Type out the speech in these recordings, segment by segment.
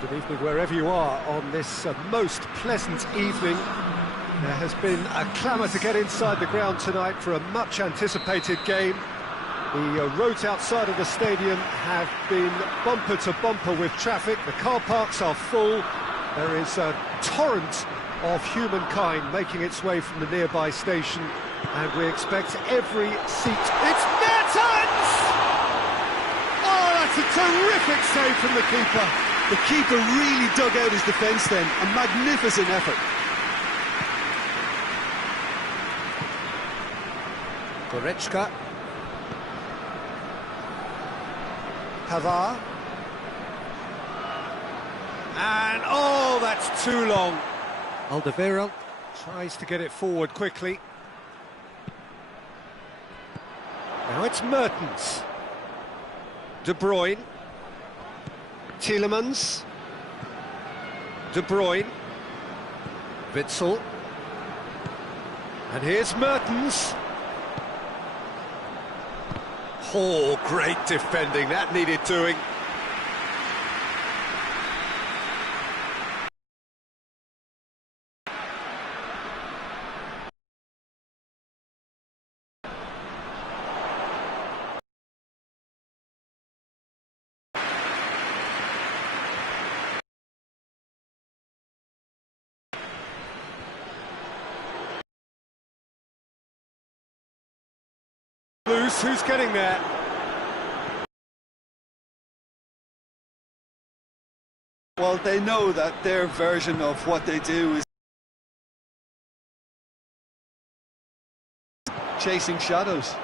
Good evening wherever you are on this most pleasant evening. There has been a clamour to get inside the ground tonight for a much anticipated game. The roads outside of the stadium have been bumper to bumper with traffic. The car parks are full. There is a torrent of humankind making its way from the nearby station, and we expect every seat. It's Mertens! Oh, that's a terrific save from the keeper. The keeper really dug out his defence then. A magnificent effort. Goretzka. Pavard. And, oh, that's too long. Alderweireld tries to get it forward quickly. Now it's Mertens. De Bruyne. Tielemans. De Bruyne. Witsel. And here's Mertens. Oh, great defending, that needed doing. Loose, who's getting there? Well, they know that their version of what they do is chasing shadows.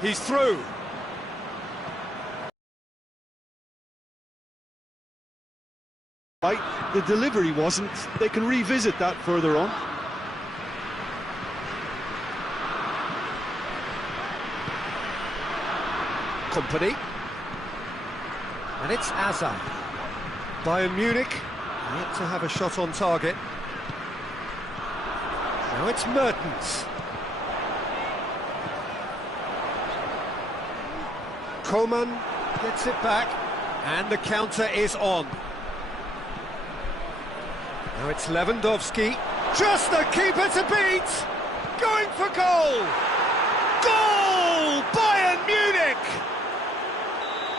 He's through. Right, the delivery wasn't. They can revisit that further on. Company. And it's Hazard. Bayern Munich yet to have a shot on target. Now it's Mertens. Coman gets it back, and the counter is on. Now it's Lewandowski. Just the keeper to beat! Going for goal! Goal! Bayern Munich!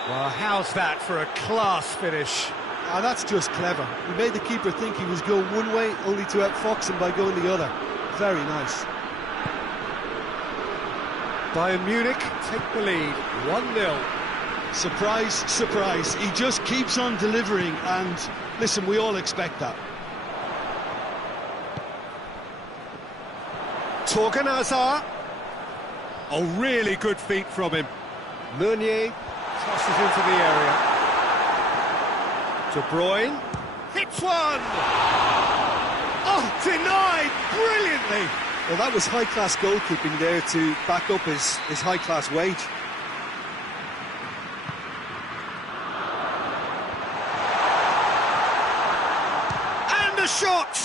Well, how's that for a class finish? Ah, that's just clever. He made the keeper think he was going one way, only to outfox him by going the other. Very nice. Bayern Munich take the lead, 1-0. Surprise, surprise. He just keeps on delivering, and listen, we all expect that. Torgan Hazard. Oh, really good feet from him. Meunier tosses into the area. De Bruyne hits one! Oh, denied brilliantly! Well, that was high-class goalkeeping there to back up his high-class wage. And a shot!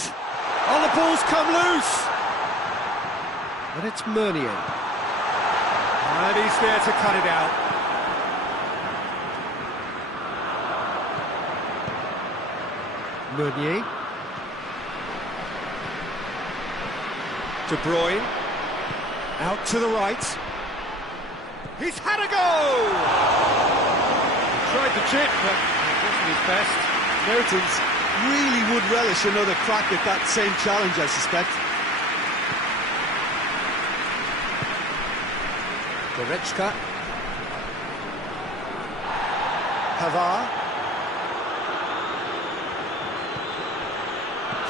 Oh, the ball's come loose! And it's Meunier. And he's there to cut it out. Meunier. De Bruyne. Out to the right. He's had a go! He tried the chip, but it wasn't his best. Mertens really would relish another crack at that same challenge, I suspect. Goretzka. Pavard.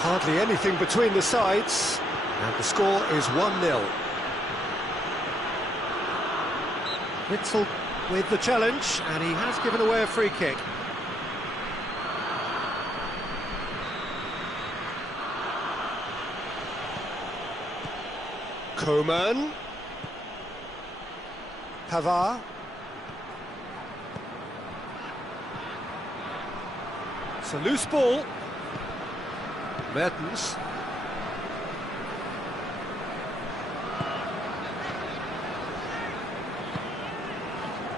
Hardly anything between the sides, and the score is 1-0. Witsel with the challenge, and he has given away a free kick. Coman. Pavard. It's a loose ball. Mertens.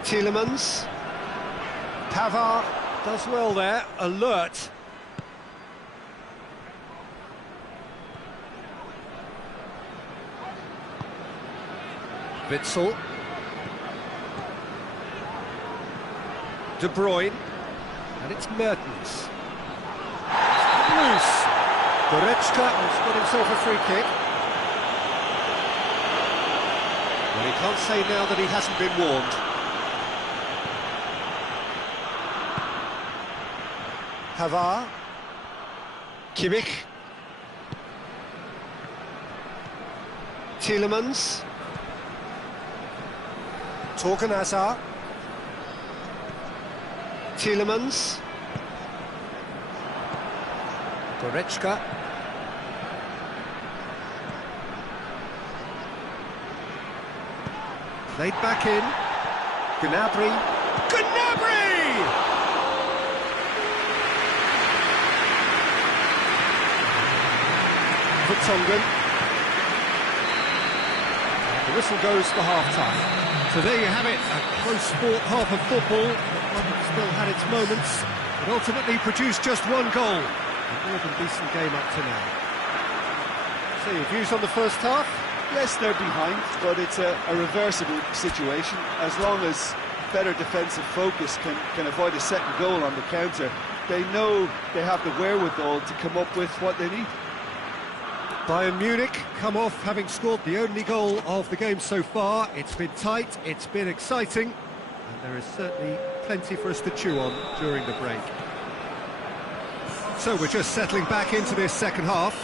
Tielemans. Pavard does well there, alert. Witsel. De Bruyne. And it's Mertens. Loose. Goretzka has got himself a free kick. Well, he can't say now that he hasn't been warned. Pavard. Kimmich. Tielemans. Torgan Hazard. Tielemans. Goretzka. Played back in. Gnabry. Gnabry! Vertonghen. The whistle goes for half-time. So there you have it, a close sport half of football. One still had its moments, but ultimately produced just one goal. A more than decent game up to now. So your views on the first half? Yes, they're behind, but it's a reversible situation. As long as better defensive focus can avoid a second goal on the counter, they know they have the wherewithal to come up with what they need. Bayern Munich come off having scored the only goal of the game so far. It's been tight, it's been exciting, and there is certainly plenty for us to chew on during the break. So we're just settling back into this second half.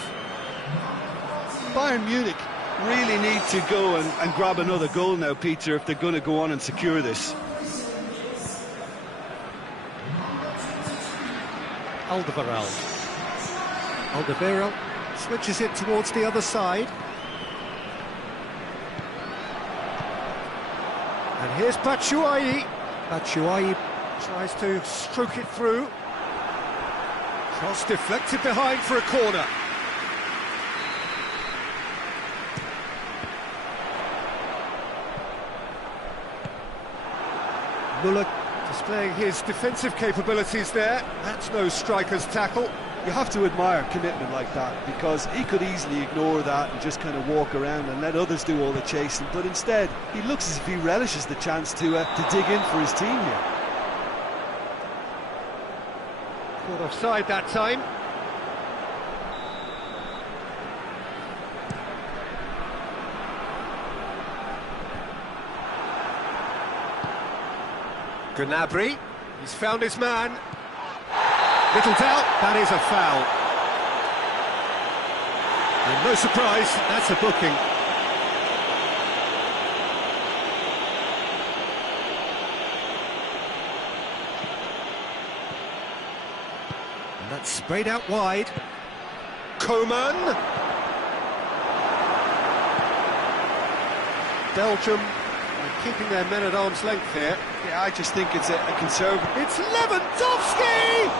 Bayern Munich really need to go and grab another goal now, Peter, if they're going to go on and secure this. Alderweireld switches it towards the other side. And here's Batshuayi. Batshuayi tries to stroke it through. Cross deflected behind for a corner. Muller displaying his defensive capabilities there. That's no striker's tackle. You have to admire commitment like that, because he could easily ignore that and just kind of walk around and let others do all the chasing, but instead he looks as if he relishes the chance to dig in for his team here. Caught offside that time. Gnabry, he's found his man. Little doubt, that is a foul. And no surprise, that's a booking. And that's sprayed out wide. Coman. Belgium keeping their men at arm's length here. Yeah, I just think it's a conservative. It's Lewandowski!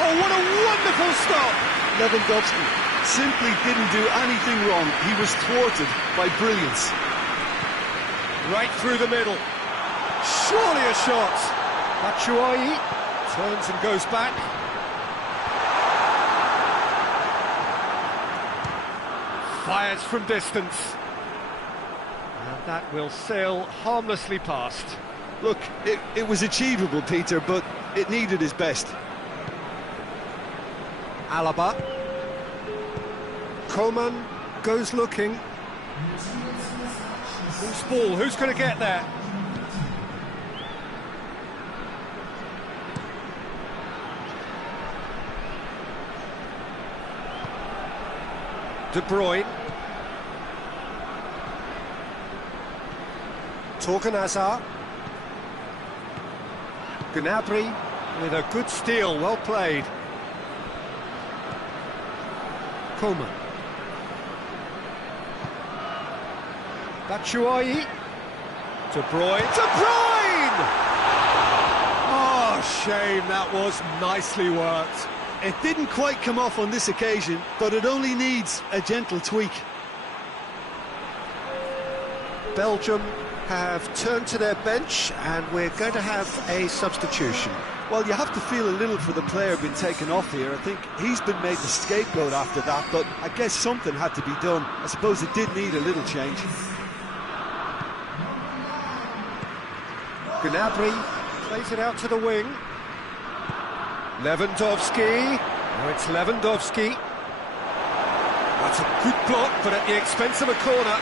Oh, what a wonderful stop! Lewandowski simply didn't do anything wrong. He was thwarted by brilliance. Right through the middle. Surely a shot. Batshuayi turns and goes back. Fires from distance. And that will sail harmlessly past. Look, it was achievable, Peter, but it needed his best. Alaba. Coman goes looking. Loose ball, who's going to get there? De Bruyne. Torgan Hazard. Gnabry with a good steal, well played. Coman. Batshuayi. De Bruyne. De Bruyne! Oh, shame, that was nicely worked. It didn't quite come off on this occasion, but it only needs a gentle tweak. Belgium have turned to their bench, and we're going to have a substitution. Well, you have to feel a little for the player being taken off here. I think he's been made the scapegoat after that, but I guess something had to be done. I suppose it did need a little change. Gnabry plays it out to the wing. Lewandowski. Now it's Lewandowski. That's a good block, but at the expense of a corner.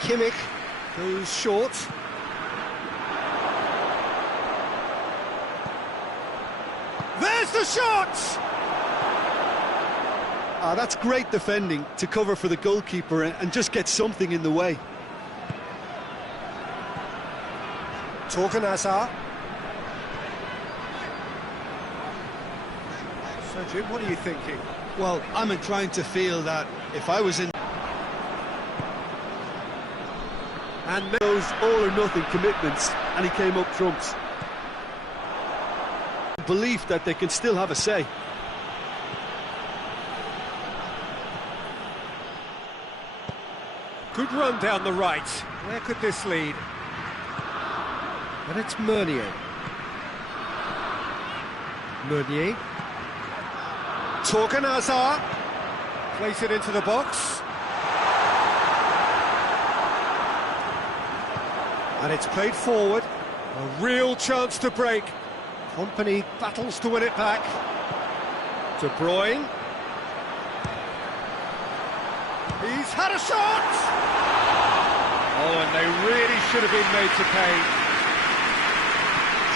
Kimmich goes short. There's the shot! That's great defending to cover for the goalkeeper and just get something in the way. Torgan Hazard. So, Jim, what are you thinking? Well, I'm inclined to feel that if I was in and those all-or-nothing commitments, and he came up trumps. Belief that they can still have a say. Good run down the right. Where could this lead? And it's Meunier. Meunier. Torgan Hazard. Place it into the box. And it's played forward. A real chance to break. Company battles to win it back. De Bruyne. He's had a shot! Oh, and they really should have been made to pay.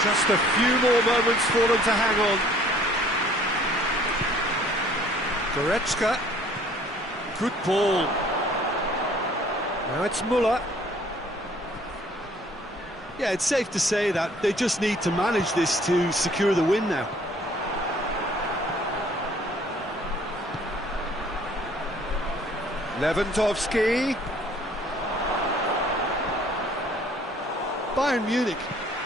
Just a few more moments for them to hang on. Goretzka. Good ball. Now it's Müller. Yeah, it's safe to say that they just need to manage this to secure the win now. Lewandowski. Bayern Munich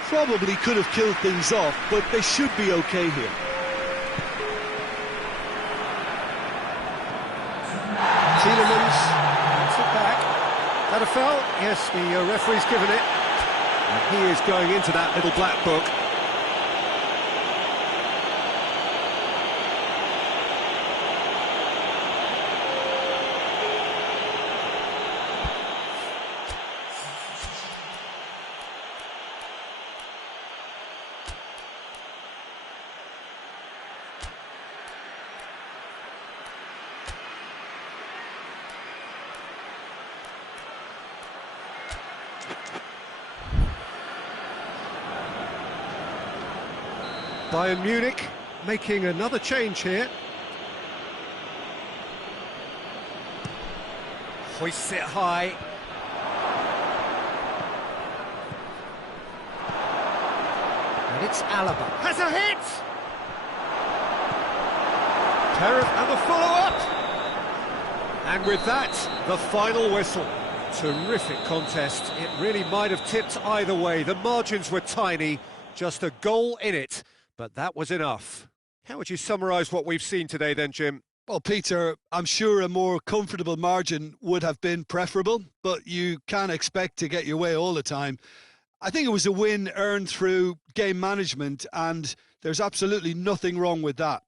probably could have killed things off, but they should be okay here. Tielemans gets it back. That a foul? Yes, the referee's given it. And he is going into that little black book. Bayern Munich making another change here. Hoists it high. And it's Alaba. Has a hit! Perez and the follow-up! And with that, the final whistle. Terrific contest. It really might have tipped either way. The margins were tiny, just a goal in it. But that was enough. How would you summarise what we've seen today then, Jim? Well, Peter, I'm sure a more comfortable margin would have been preferable, but you can't expect to get your way all the time. I think it was a win earned through game management, and there's absolutely nothing wrong with that.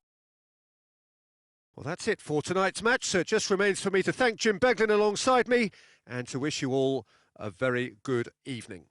Well, that's it for tonight's match, so it just remains for me to thank Jim Beglin alongside me and to wish you all a very good evening.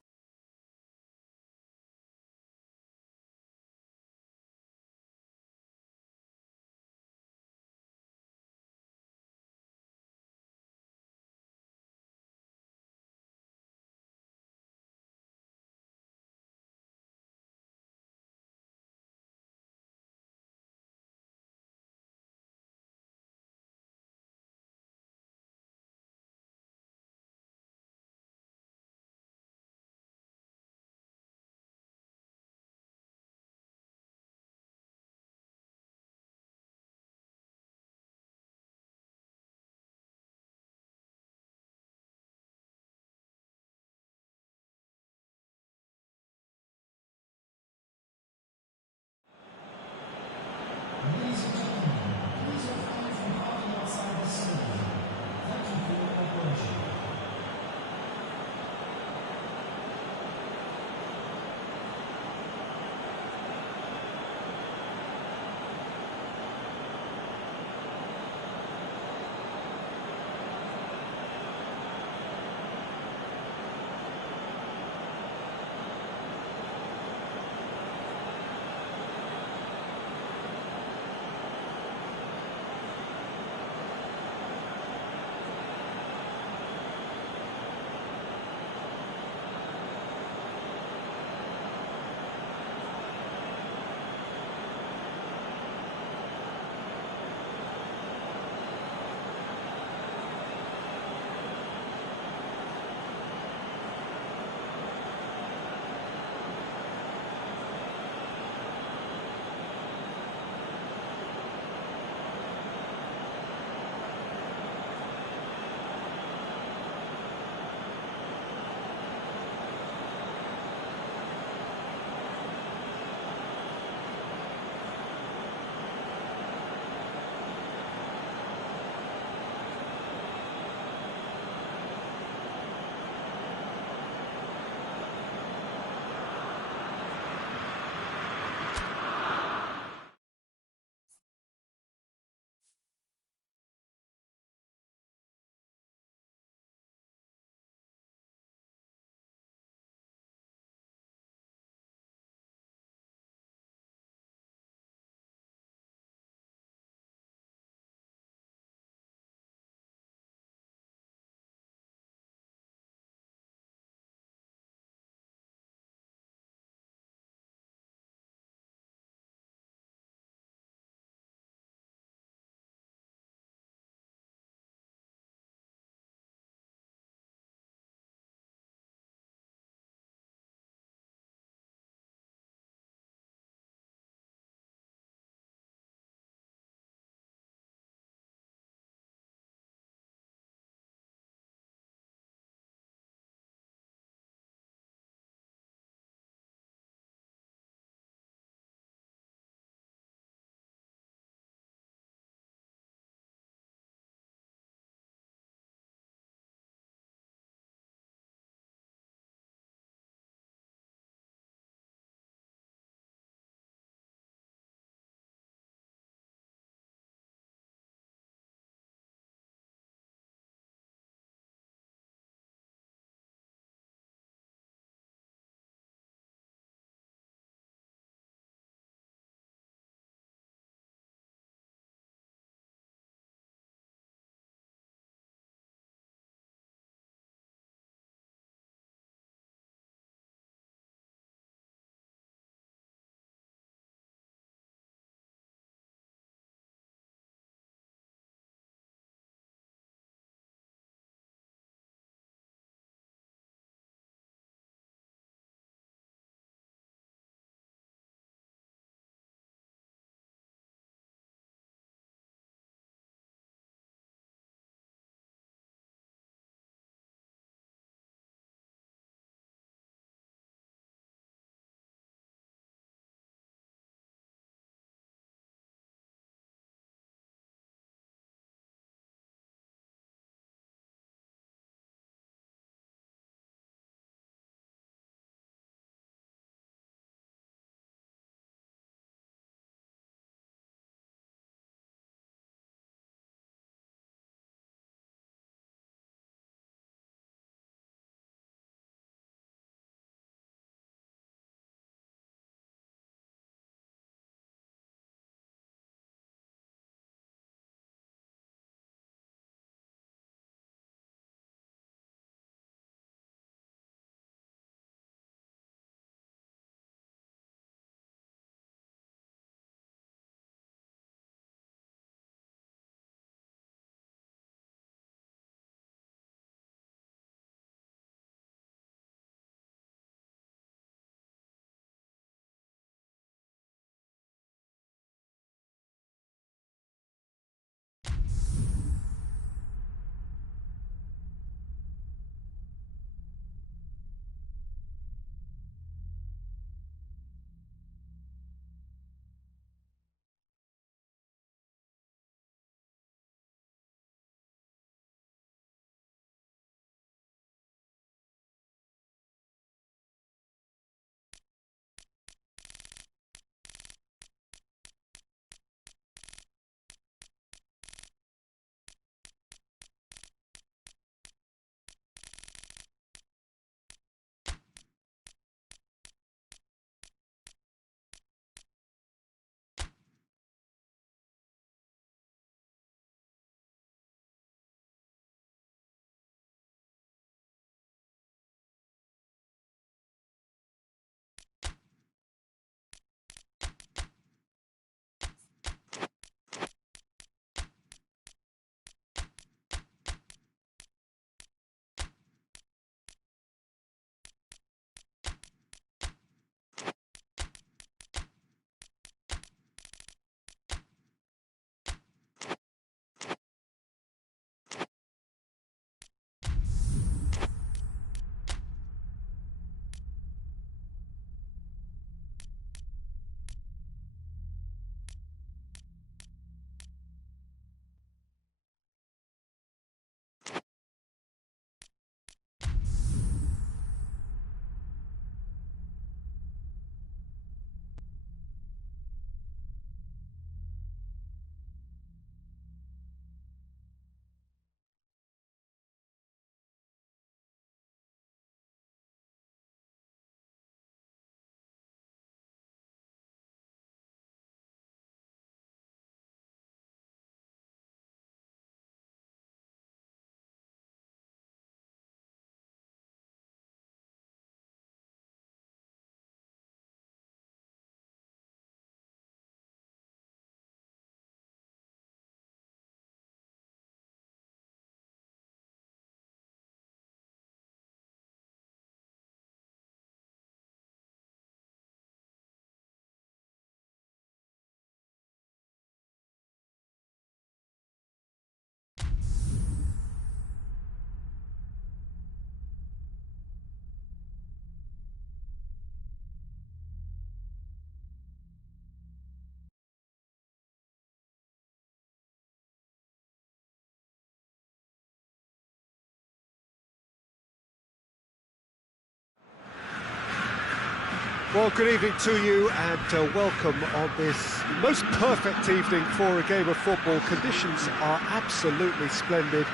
Well, good evening to you and welcome on this most perfect evening for a game of football. Conditions are absolutely splendid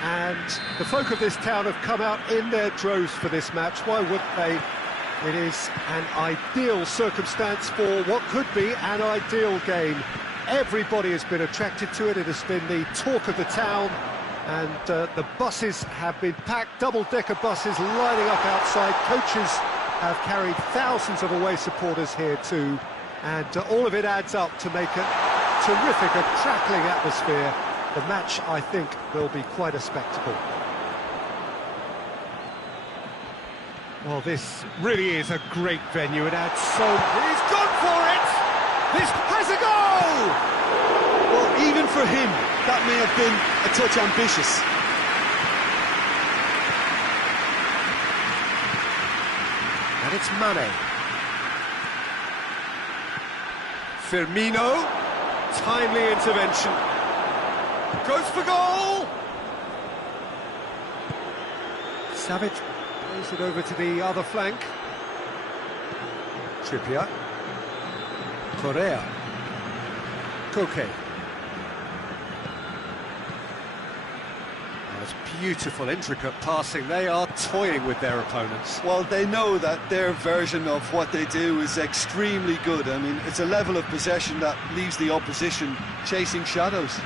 and the folk of this town have come out in their droves for this match. Why wouldn't they? It is an ideal circumstance for what could be an ideal game. Everybody has been attracted to it. It has been the talk of the town and the buses have been packed, double-decker buses lining up outside. Coaches have carried thousands of away supporters here too, and all of it adds up to make a terrific, a crackling atmosphere. The match, I think, will be quite a spectacle. Well, this really is a great venue. It adds so... He's gone for it! This has a goal! Well, even for him, that may have been a touch ambitious. And it's Mane. Firmino, timely intervention. Goes for goal! Savic plays it over to the other flank. Trippier. Correa. Koke. That's beautiful, intricate passing. They are toying with their opponents. Well, they know that their version of what they do is extremely good. I mean, it's a level of possession that leaves the opposition chasing shadows.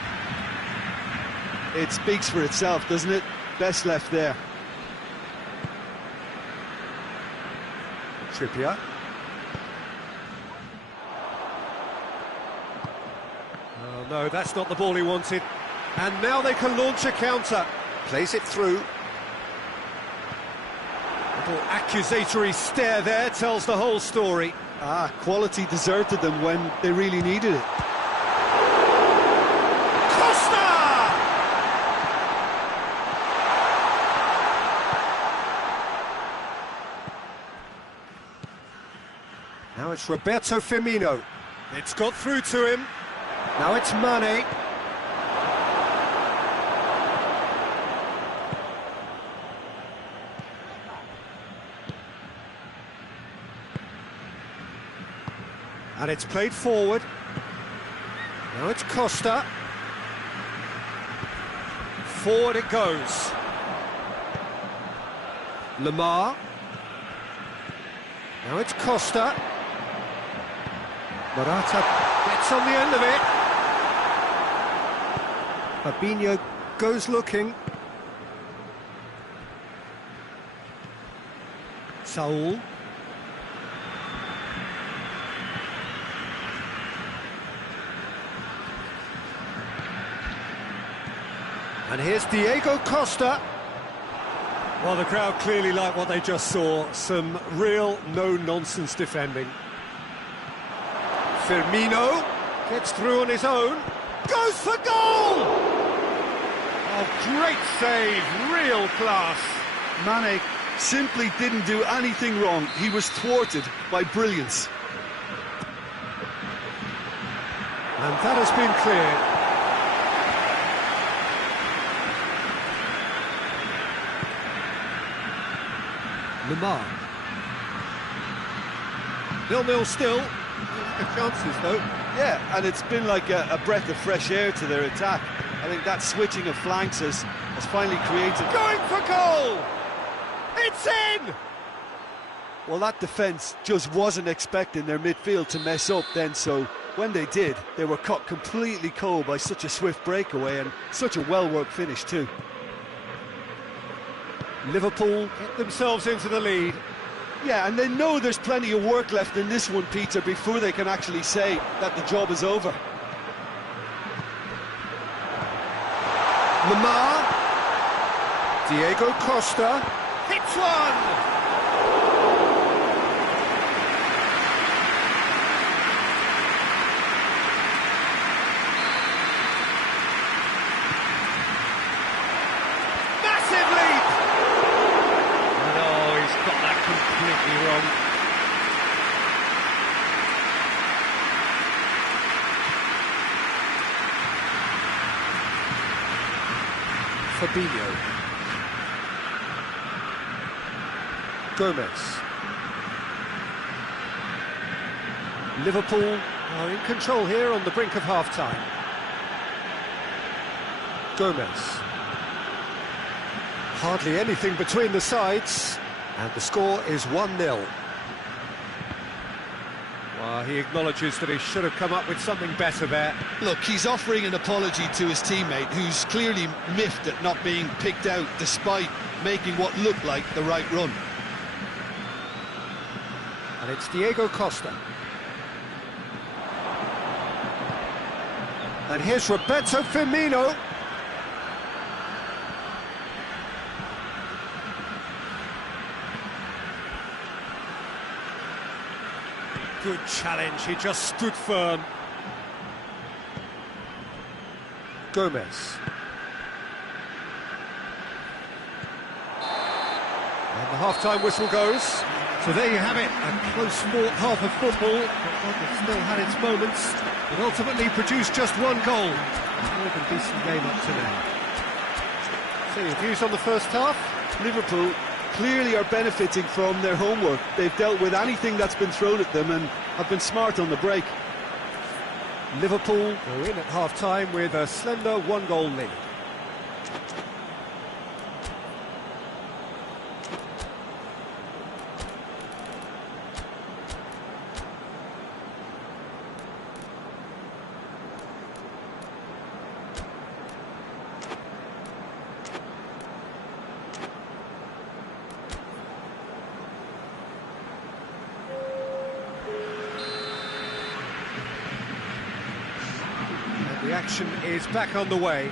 It speaks for itself, doesn't it? Best left there. Trippier. Oh no, that's not the ball he wanted. And now they can launch a counter. Plays it through. Little accusatory stare there tells the whole story. Quality deserted them when they really needed it. Now it's Roberto Firmino. It's got through to him. Now it's Mane. And it's played forward. Now it's Costa. Forward it goes. Lamar. Now it's Costa. Morata gets on the end of it. Fabinho goes looking. Saul. And here's Diego Costa. Well, the crowd clearly like what they just saw. Some real no-nonsense defending. Firmino gets through on his own, goes for goal! Oh, great save, real class. Mane simply didn't do anything wrong. He was thwarted by brilliance. And that has been cleared. Lamar. 0-0 still. Chances though. Yeah, and it's been like a breath of fresh air to their attack. I think that switching of flanks has finally created... Going for goal! It's in! Well, that defence just wasn't expecting their midfield to mess up then, so when they did, they were caught completely cold by such a swift breakaway and such a well-worked finish too. Liverpool get themselves into the lead. Yeah, and they know there's plenty of work left in this one, Peter, before they can actually say that the job is over. Lamar. Diego Costa. Hits one! Completely wrong. Fabinho. Gomez. Liverpool are in control here on the brink of half-time. Gomez. Hardly anything between the sides, and the score is 1-0. Well, he acknowledges that he should have come up with something better there. Look, he's offering an apology to his teammate, who's clearly miffed at not being picked out despite making what looked like the right run. And it's Diego Costa. And here's Roberto Firmino. Good challenge, he just stood firm. Gomez. And the half-time whistle goes. So there you have it, a close-fought half of football, but one that still had its moments, but ultimately produced just one goal. More than decent game up to now. So your views on the first half? Liverpool clearly are benefiting from their homework. They've dealt with anything that's been thrown at them and have been smart on the break. Liverpool go in at half-time with a slender one-goal lead. The action is back on the way.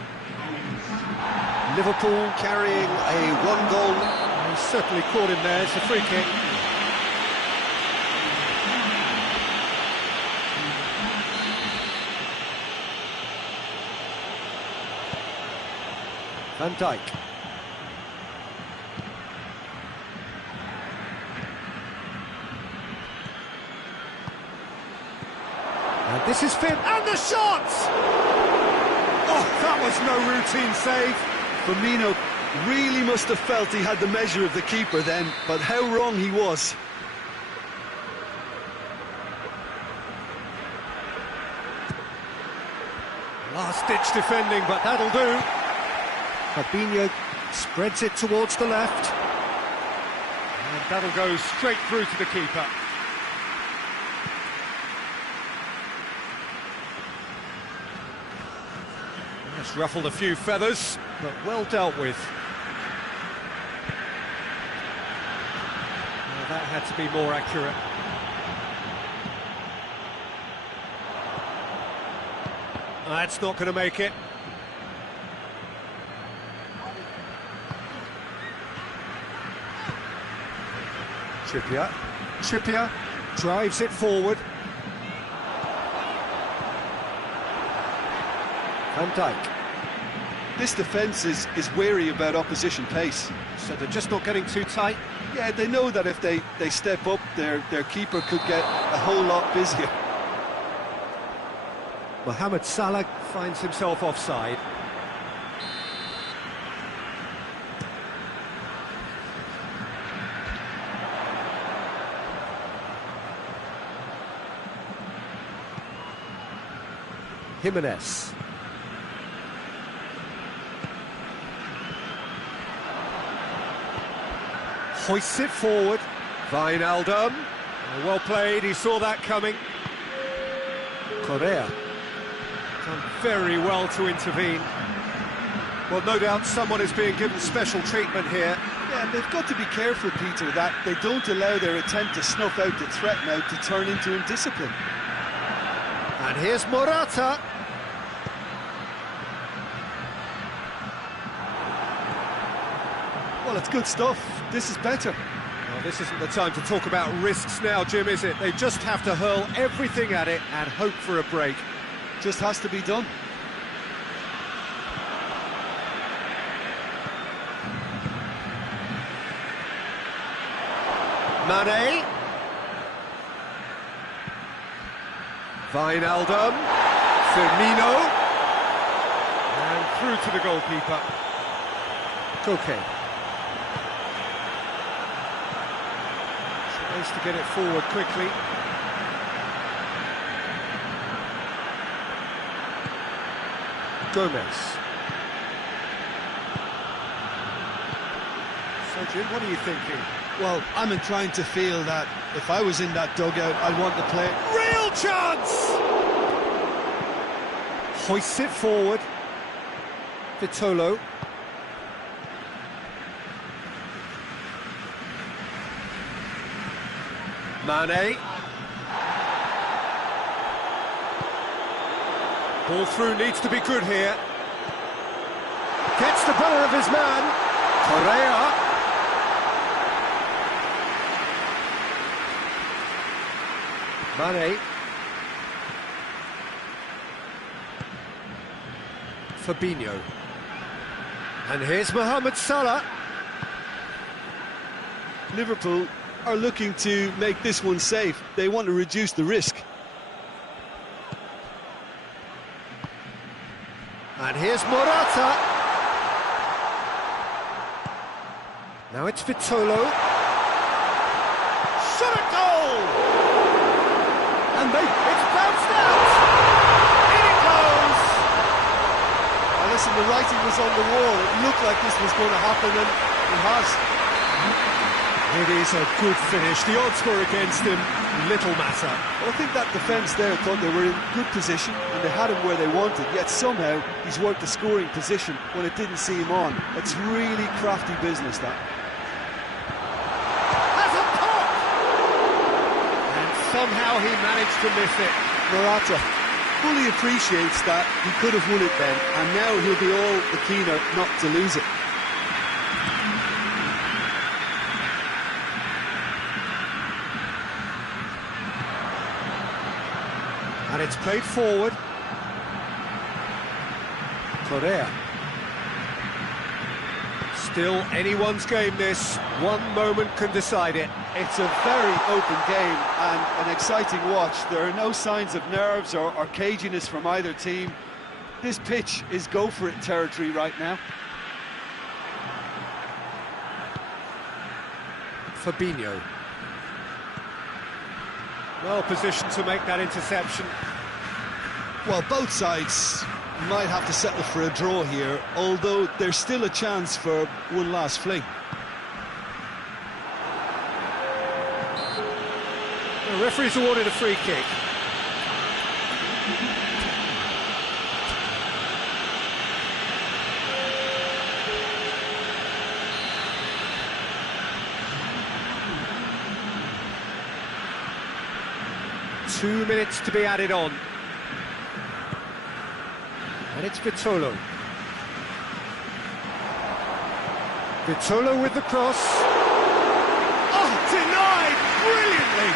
Liverpool carrying a one-goal. He's certainly caught him there. It's a free kick. Van Dijk. And this is Finn, and the shot! Oh, that was no routine save. Firmino really must have felt he had the measure of the keeper then, but how wrong he was. Last-ditch defending, but that'll do. Fabinho spreads it towards the left. And that'll go straight through to the keeper. Just ruffled a few feathers, but well dealt with. Well, that had to be more accurate. That's not going to make it. Trippier drives it forward. Van Dijk. This defence is wary about opposition pace. So they're just not getting too tight? Yeah, they know that if they step up, their keeper could get a whole lot busier. Mohamed Salah finds himself offside. Jimenez. Hoists it forward. Wijnaldum. Well played, he saw that coming. Correa. Done very well to intervene. Well, no doubt someone is being given special treatment here. Yeah, and they've got to be careful, Peter, that they don't allow their attempt to snuff out the threat now to turn into indiscipline. And here's Morata. Well, it's good stuff. This is better. Well, this isn't the time to talk about risks now, Jim, is it? They just have to hurl everything at it and hope for a break. Just has to be done. Mane. Wijnaldum. Firmino. And through to the goalkeeper. Koke. Tries to get it forward quickly. Gomez. So, Jim, what are you thinking? Well, I'm inclined to feel that if I was in that dugout, I'd want to play. Real chance! Hoists it forward. Vitolo. Mane. Ball through needs to be good here. Gets the better of his man. Correa. Mane. Fabinho. And here's Mohamed Salah. Liverpool are looking to make this one safe. They want to reduce the risk. And here's Morata. Now it's Vitolo. Shot a goal! And it's bounced out! In it goes! Now listen, the writing was on the wall. It looked like this was going to happen, and it has. It is a good finish. The odds were against him. Little matter. Well, I think that defence there thought they were in good position and they had him where they wanted, yet somehow he's worked the scoring position when it didn't see him on. It's really crafty business, that. Has a pop! And somehow he managed to miss it. Morata fully appreciates that he could have won it then, and now he'll be all the keener not to lose it. And it's played forward. Correa. Still anyone's game, this. One moment can decide it. It's a very open game and an exciting watch. There are no signs of nerves or caginess from either team. This pitch is go-for-it territory right now. Fabinho. Well positioned to make that interception. Well, both sides might have to settle for a draw here, although there's still a chance for one last fling. The referee's awarded a free kick. Two minutes to be added on. And it's Vitolo. Vitolo with the cross. Oh, denied brilliantly!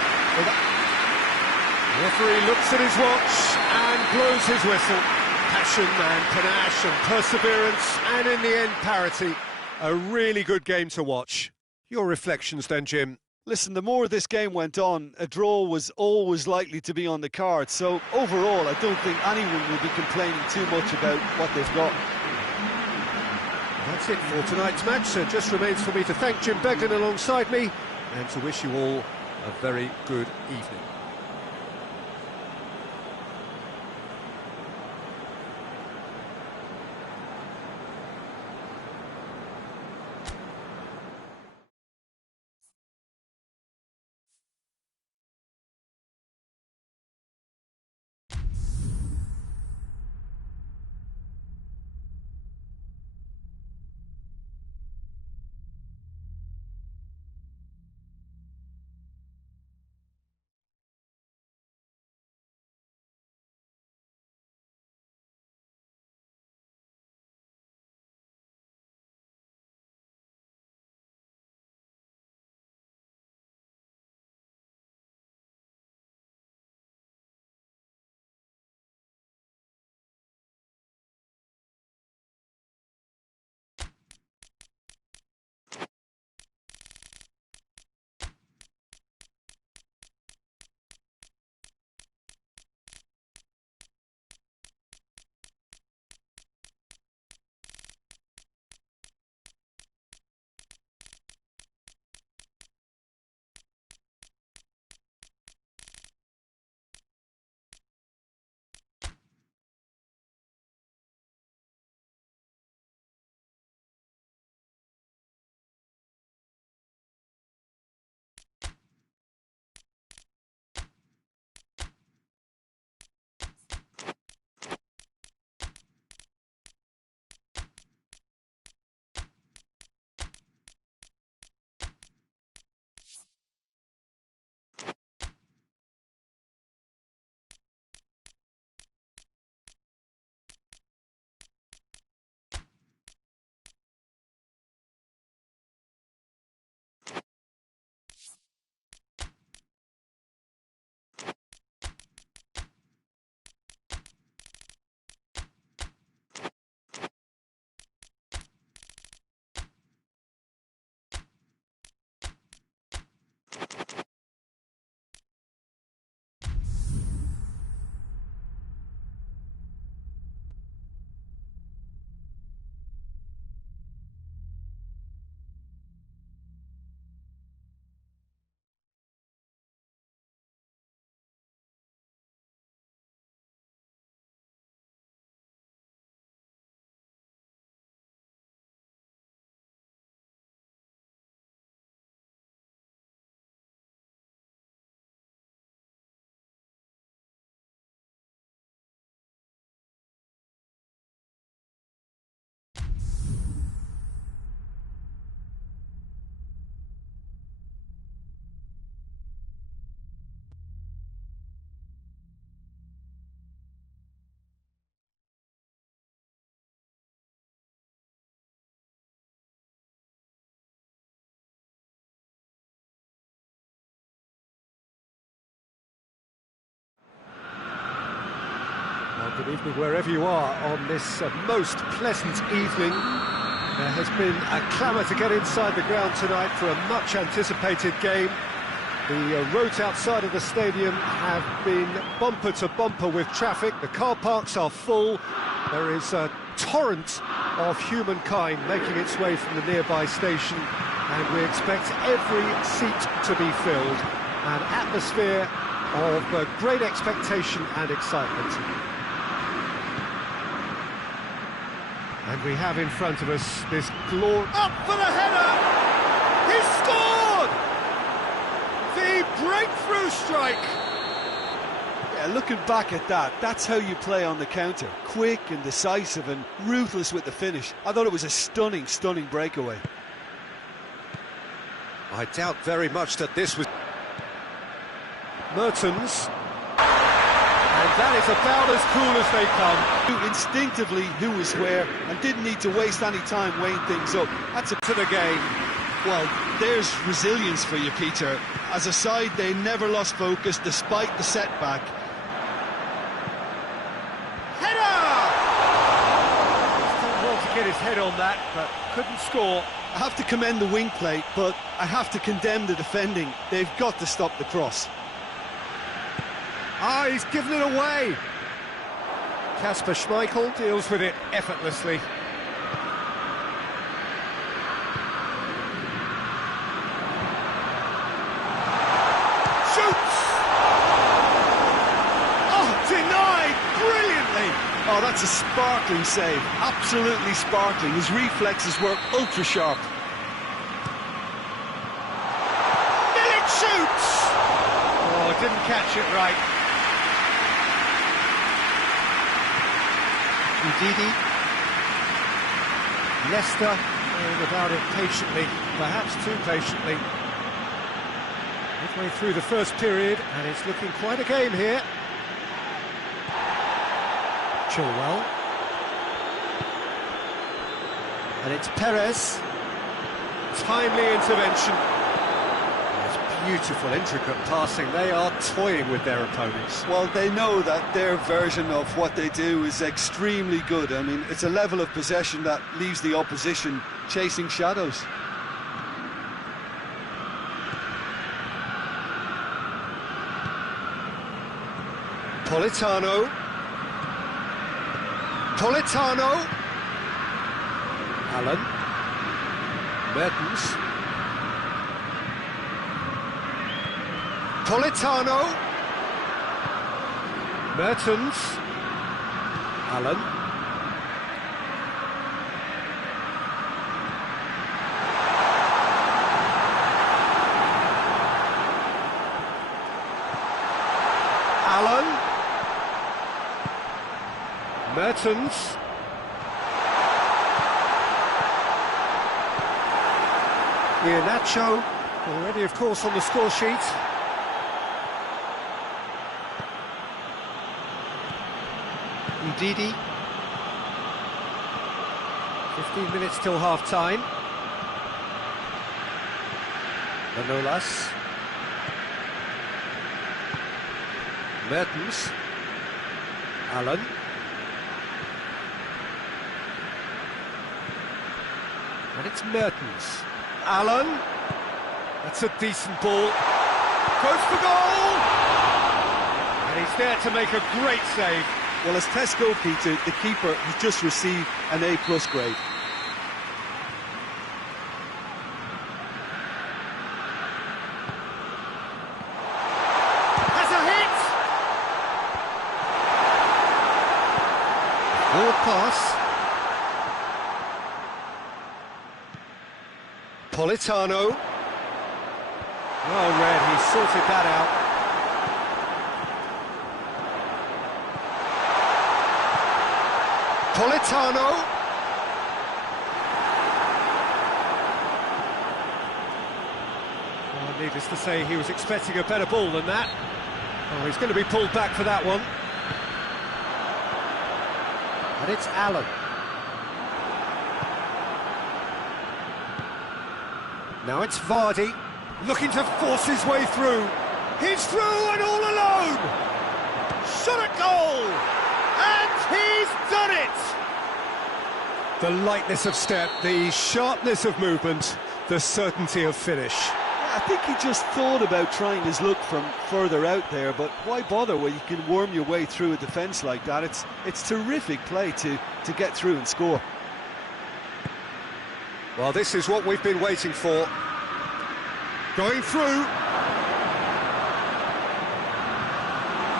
The referee looks at his watch and blows his whistle. Passion and panache and perseverance, and in the end, parity. A really good game to watch. Your reflections then, Jim? Listen, the more this game went on, a draw was always likely to be on the card. So overall, I don't think anyone will be complaining too much about what they've got. That's it for tonight's match. So it just remains for me to thank Jim Beglin alongside me and to wish you all a very good evening. Good evening wherever you are on this most pleasant evening. There has been a clamour to get inside the ground tonight for a much anticipated game. The roads outside of the stadium have been bumper to bumper with traffic. The car parks are full. There is a torrent of humankind making its way from the nearby station, and we expect every seat to be filled. An atmosphere of great expectation and excitement. And we have in front of us this glory... Up for the header! He scored! The breakthrough strike! Yeah, looking back at that, that's how you play on the counter. Quick and decisive and ruthless with the finish. I thought it was a stunning, stunning breakaway. I doubt very much that this was... Mertens. And that is about as cool as they come. Knew instinctively who was where and didn't need to waste any time weighing things up. That's To the game. Well, there's resilience for you, Peter. As a side, they never lost focus despite the setback. Header! He's done well to get his head on that, but couldn't score. I have to commend the wing play, but I have to condemn the defending. They've got to stop the cross. Ah, he's given it away. Kasper Schmeichel deals with it effortlessly. Shoots! Oh, denied brilliantly! Oh, that's a sparkling save. Absolutely sparkling. His reflexes were ultra sharp. Milik shoots! Oh, didn't catch it right. Udidi. Leicester going about it patiently, perhaps too patiently. Midway through the first period, and it's looking quite a game here. Chilwell. And it's Perez. Timely intervention. Beautiful, intricate passing. They are toying with their opponents. Well, they know that their version of what they do is extremely good. I mean, it's a level of possession that leaves the opposition chasing shadows. Politano. Allen. Mertens. Politano. Mertens. Allen. Allen. Mertens. Iheanacho, already of course on the score sheet. Udidi. 15 minutes till half-time. Manolas. Mertens. Allen. And it's Mertens. Allen. That's a decent ball. Goes for goal! And he's there to make a great save. Well, as tests go, Peter, the keeper has just received an A+ grade. Has a hit! Forward pass. Politano. Well read, he sorted that out. Politano. Well, needless to say, he was expecting a better ball than that. Oh, he's going to be pulled back for that one. And it's Allen. Now it's Vardy, looking to force his way through. He's through and all alone! Shot at goal! And He's done it! The lightness of step, the sharpness of movement, the certainty of finish. I think he just thought about trying his luck from further out there, but why bother when you can worm your way through a defence like that? It's terrific play to get through and score. Well, this is what we've been waiting for. Going through.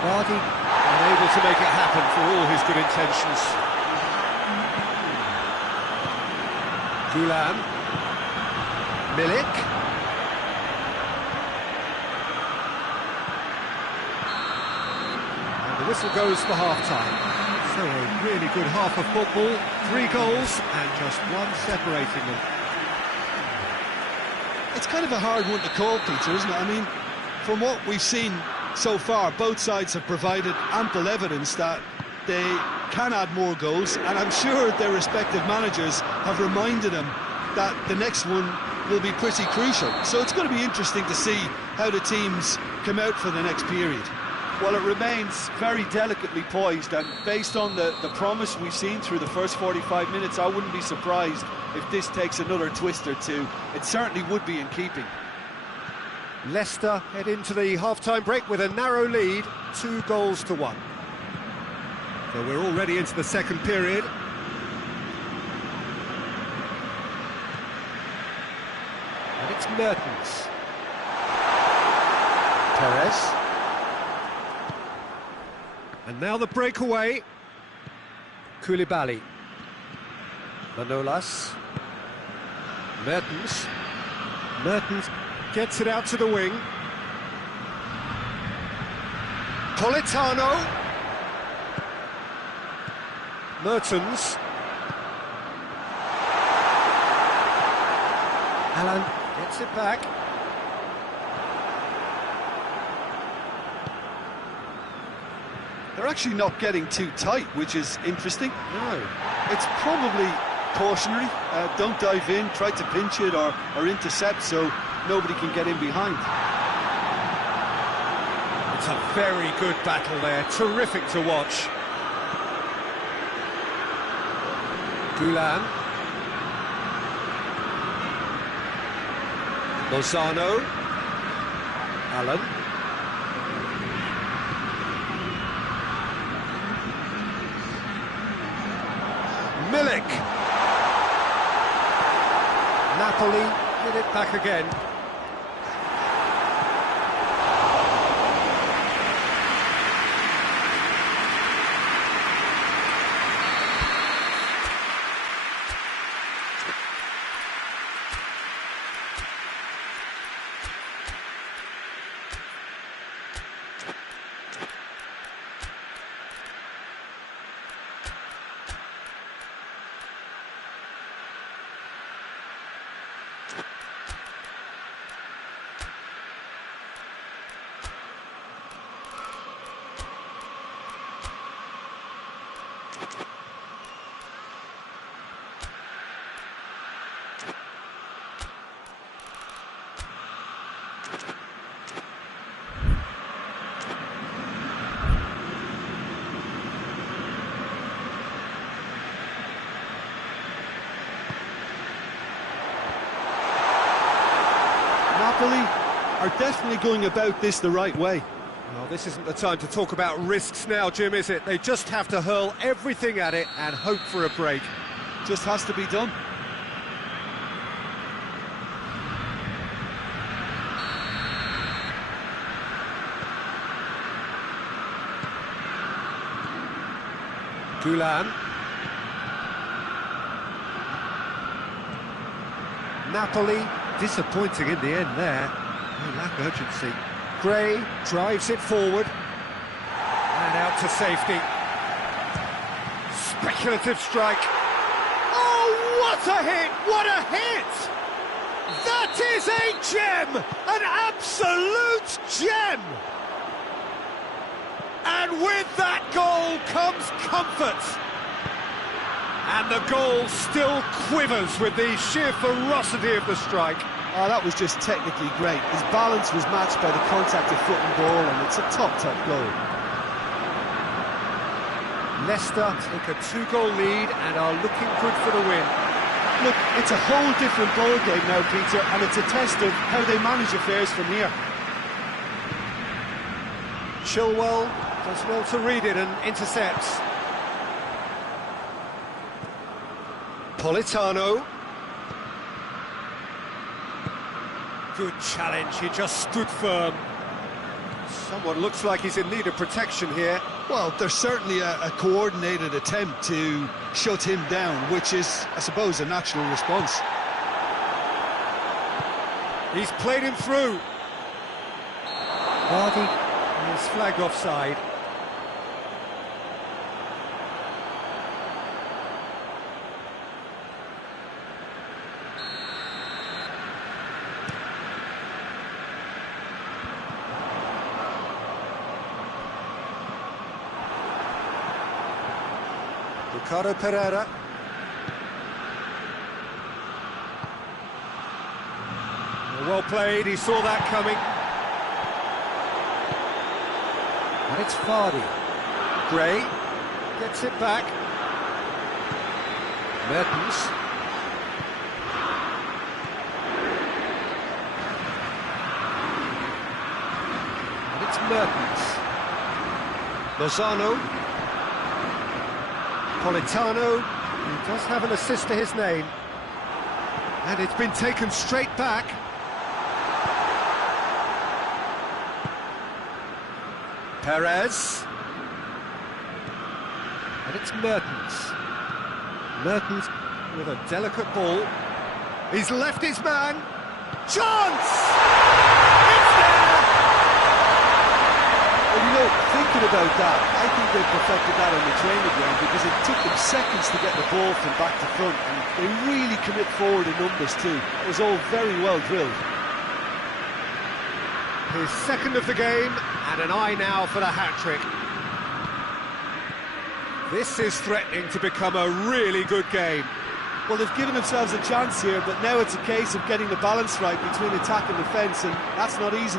Vardy unable to make it happen for all his good intentions. Gulam. Milik. And the whistle goes for half-time. So a really good half of football, 3 goals and just one separating them. It's kind of a hard one to call, Peter, isn't it? I mean, from what we've seen so far, both sides have provided ample evidence that they can add more goals, and I'm sure their respective managers have reminded them that the next one will be pretty crucial. So it's going to be interesting to see how the teams come out for the next period. Well, it remains very delicately poised, and based on the promise we've seen through the first 45 minutes, I wouldn't be surprised if this takes another twist or two. It certainly would be in keeping. Leicester head into the half-time break with a narrow lead, 2-1. So we're already into the second period. And it's Mertens. Perez. And now the breakaway. Koulibaly. Manolas. Mertens. Mertens gets it out to the wing. Politano. Mertens. Alan gets it back. They're actually not getting too tight, which is interesting. No. It's probably cautionary. Don't dive in, try to pinch it or intercept so nobody can get in behind. It's a very good battle there, terrific to watch. Gulam. Lozano. Allen. Milik. Napoli get it back again. Napoli are definitely going about this the right way. Well, this isn't the time to talk about risks now, Jim, is it? They just have to hurl everything at it and hope for a break. Just has to be done. Gulam. Napoli disappointing in the end there. They lack urgency. Gray drives it forward. And out to safety. Speculative strike. Oh, what a hit! What a hit! That is a gem! An absolute gem! And with that goal comes comfort. And the goal still quivers with the sheer ferocity of the strike. Oh, that was just technically great. His balance was matched by the contact of foot and ball, and it's a top goal. Leicester take a 2-goal lead and are looking good for the win. Look, it's a whole different ball game now, Peter, and it's a test of how they manage affairs from here. Chilwell does well to read it and intercepts. Politano. Good challenge, he just stood firm. Someone looks like he's in need of protection here. Well, there's certainly a coordinated attempt to shut him down, which is, I suppose, a natural response. He's played him through. Vardy is flagged offside. Ricardo Pereira. Well played, he saw that coming. And it's Vardy. Gray gets it back. Mertens. And it's Mertens. Lozano. Politano, he does have an assist to his name. And it's been taken straight back. Perez. And it's Mertens. Mertens with a delicate ball. He's left his man. Chance! It's there! Well, you know, thinking about that, I think they perfected that on the training ground because it took them seconds to get the ball from back to front, and they really commit forward in numbers too. It was all very well drilled. His second of the game, and an eye now for the hat-trick. This is threatening to become a really good game. Well, they've given themselves a chance here, but now it's a case of getting the balance right between attack and defence, and that's not easy.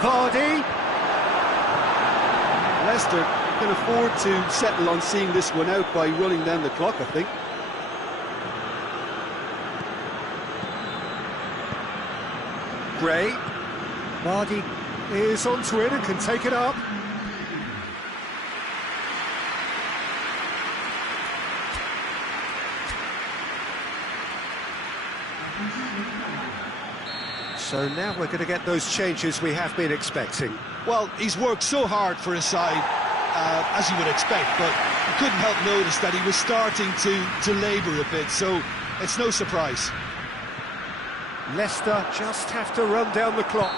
Vardy. Leicester can afford to settle on seeing this one out by running down the clock, I think. Gray. Vardy is onto it and can take it up. So now we're going to get those changes we have been expecting. Well, he's worked so hard for his side, as you would expect, but you couldn't help notice that he was starting to labour a bit, so it's no surprise. Leicester just have to run down the clock.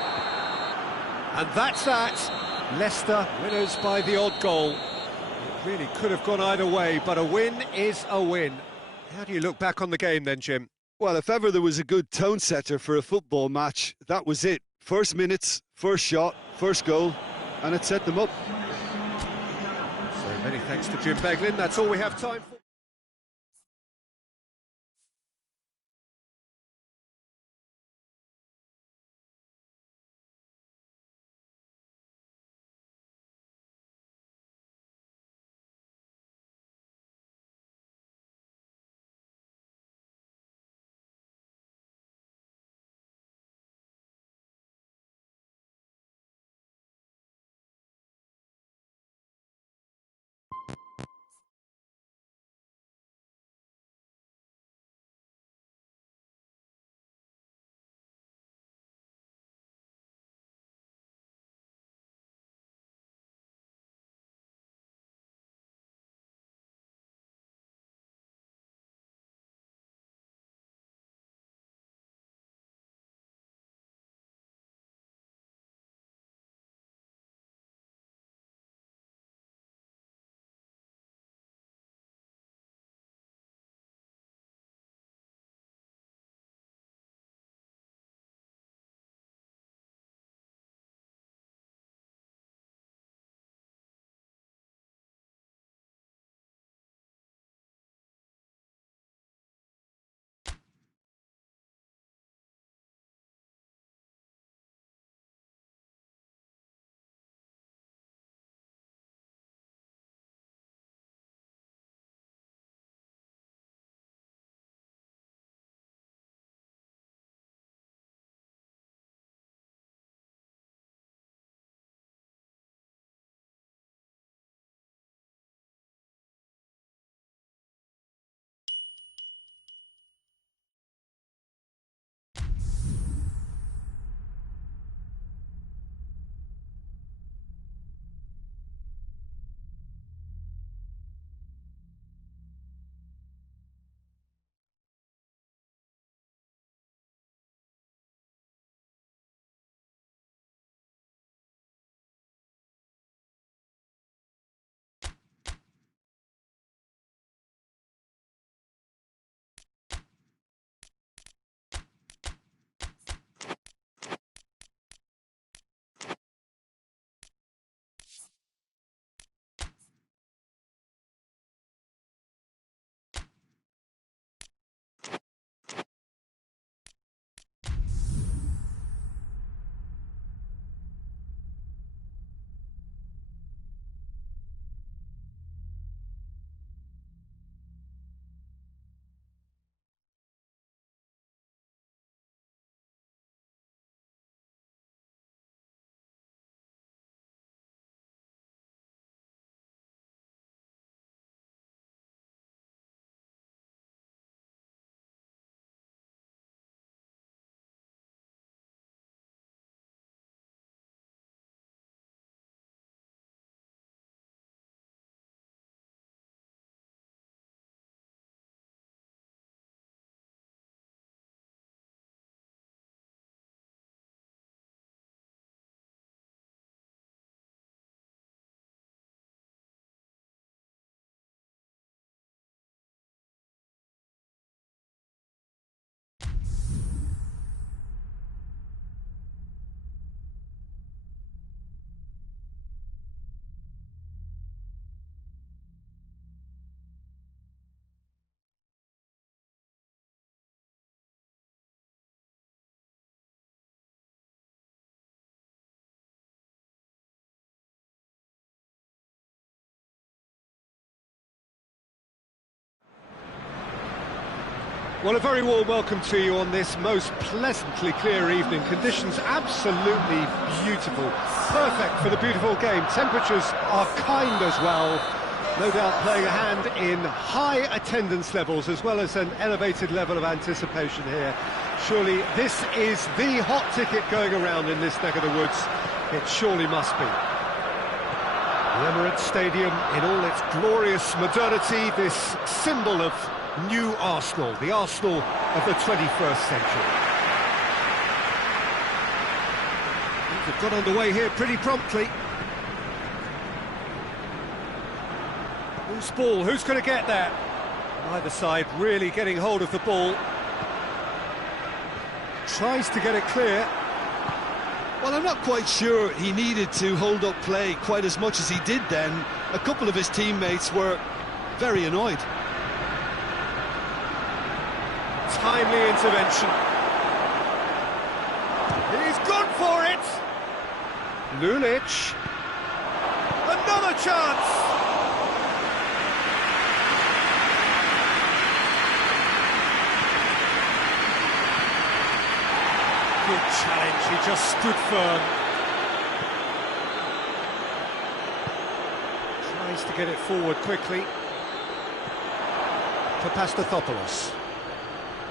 And that's that. Leicester winners by the odd goal. It really could have gone either way, but a win is a win. How do you look back on the game then, Jim? Well, if ever there was a good tone setter for a football match, that was it. First minutes, first shot, first goal, and it set them up. So many thanks to Jim Beglin. That's all we have time for. Well, a very warm welcome to you on this most pleasantly clear evening. Conditions absolutely beautiful. Perfect for the beautiful game. Temperatures are kind as well. No doubt playing a hand in high attendance levels as well as an elevated level of anticipation here. Surely this is the hot ticket going around in this neck of the woods. It surely must be. The Emirates Stadium in all its glorious modernity, this symbol of new Arsenal, the Arsenal of the 21st century. Things have got underway here pretty promptly. Who's ball? Who's going to get that? Either side really getting hold of the ball. Tries to get it clear. Well, I'm not quite sure he needed to hold up play quite as much as he did then. A couple of his teammates were very annoyed. Timely intervention. He's gone for it! Lulic. Another chance! Good challenge, he just stood firm. Tries to get it forward quickly. Papastathopoulos.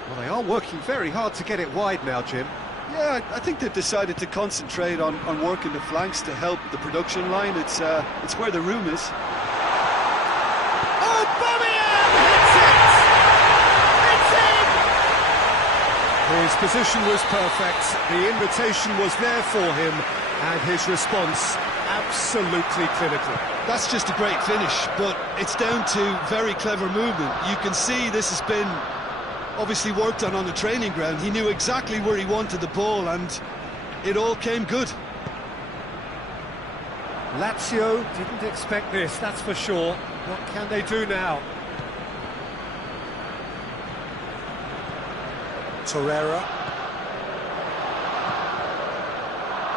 Well, they are working very hard to get it wide now, Jim. Yeah, I think they've decided to concentrate on working the flanks to help the production line. It's where the room is. Oh, Aubameyang hits it! It's in! His position was perfect, the invitation was there for him, and his response absolutely clinical. That's just a great finish, but it's down to very clever movement. You can see this has been obviously worked on the training ground. He knew exactly where he wanted the ball, and it all came good. Lazio didn't expect this, that's for sure. What can they do now? Torreira.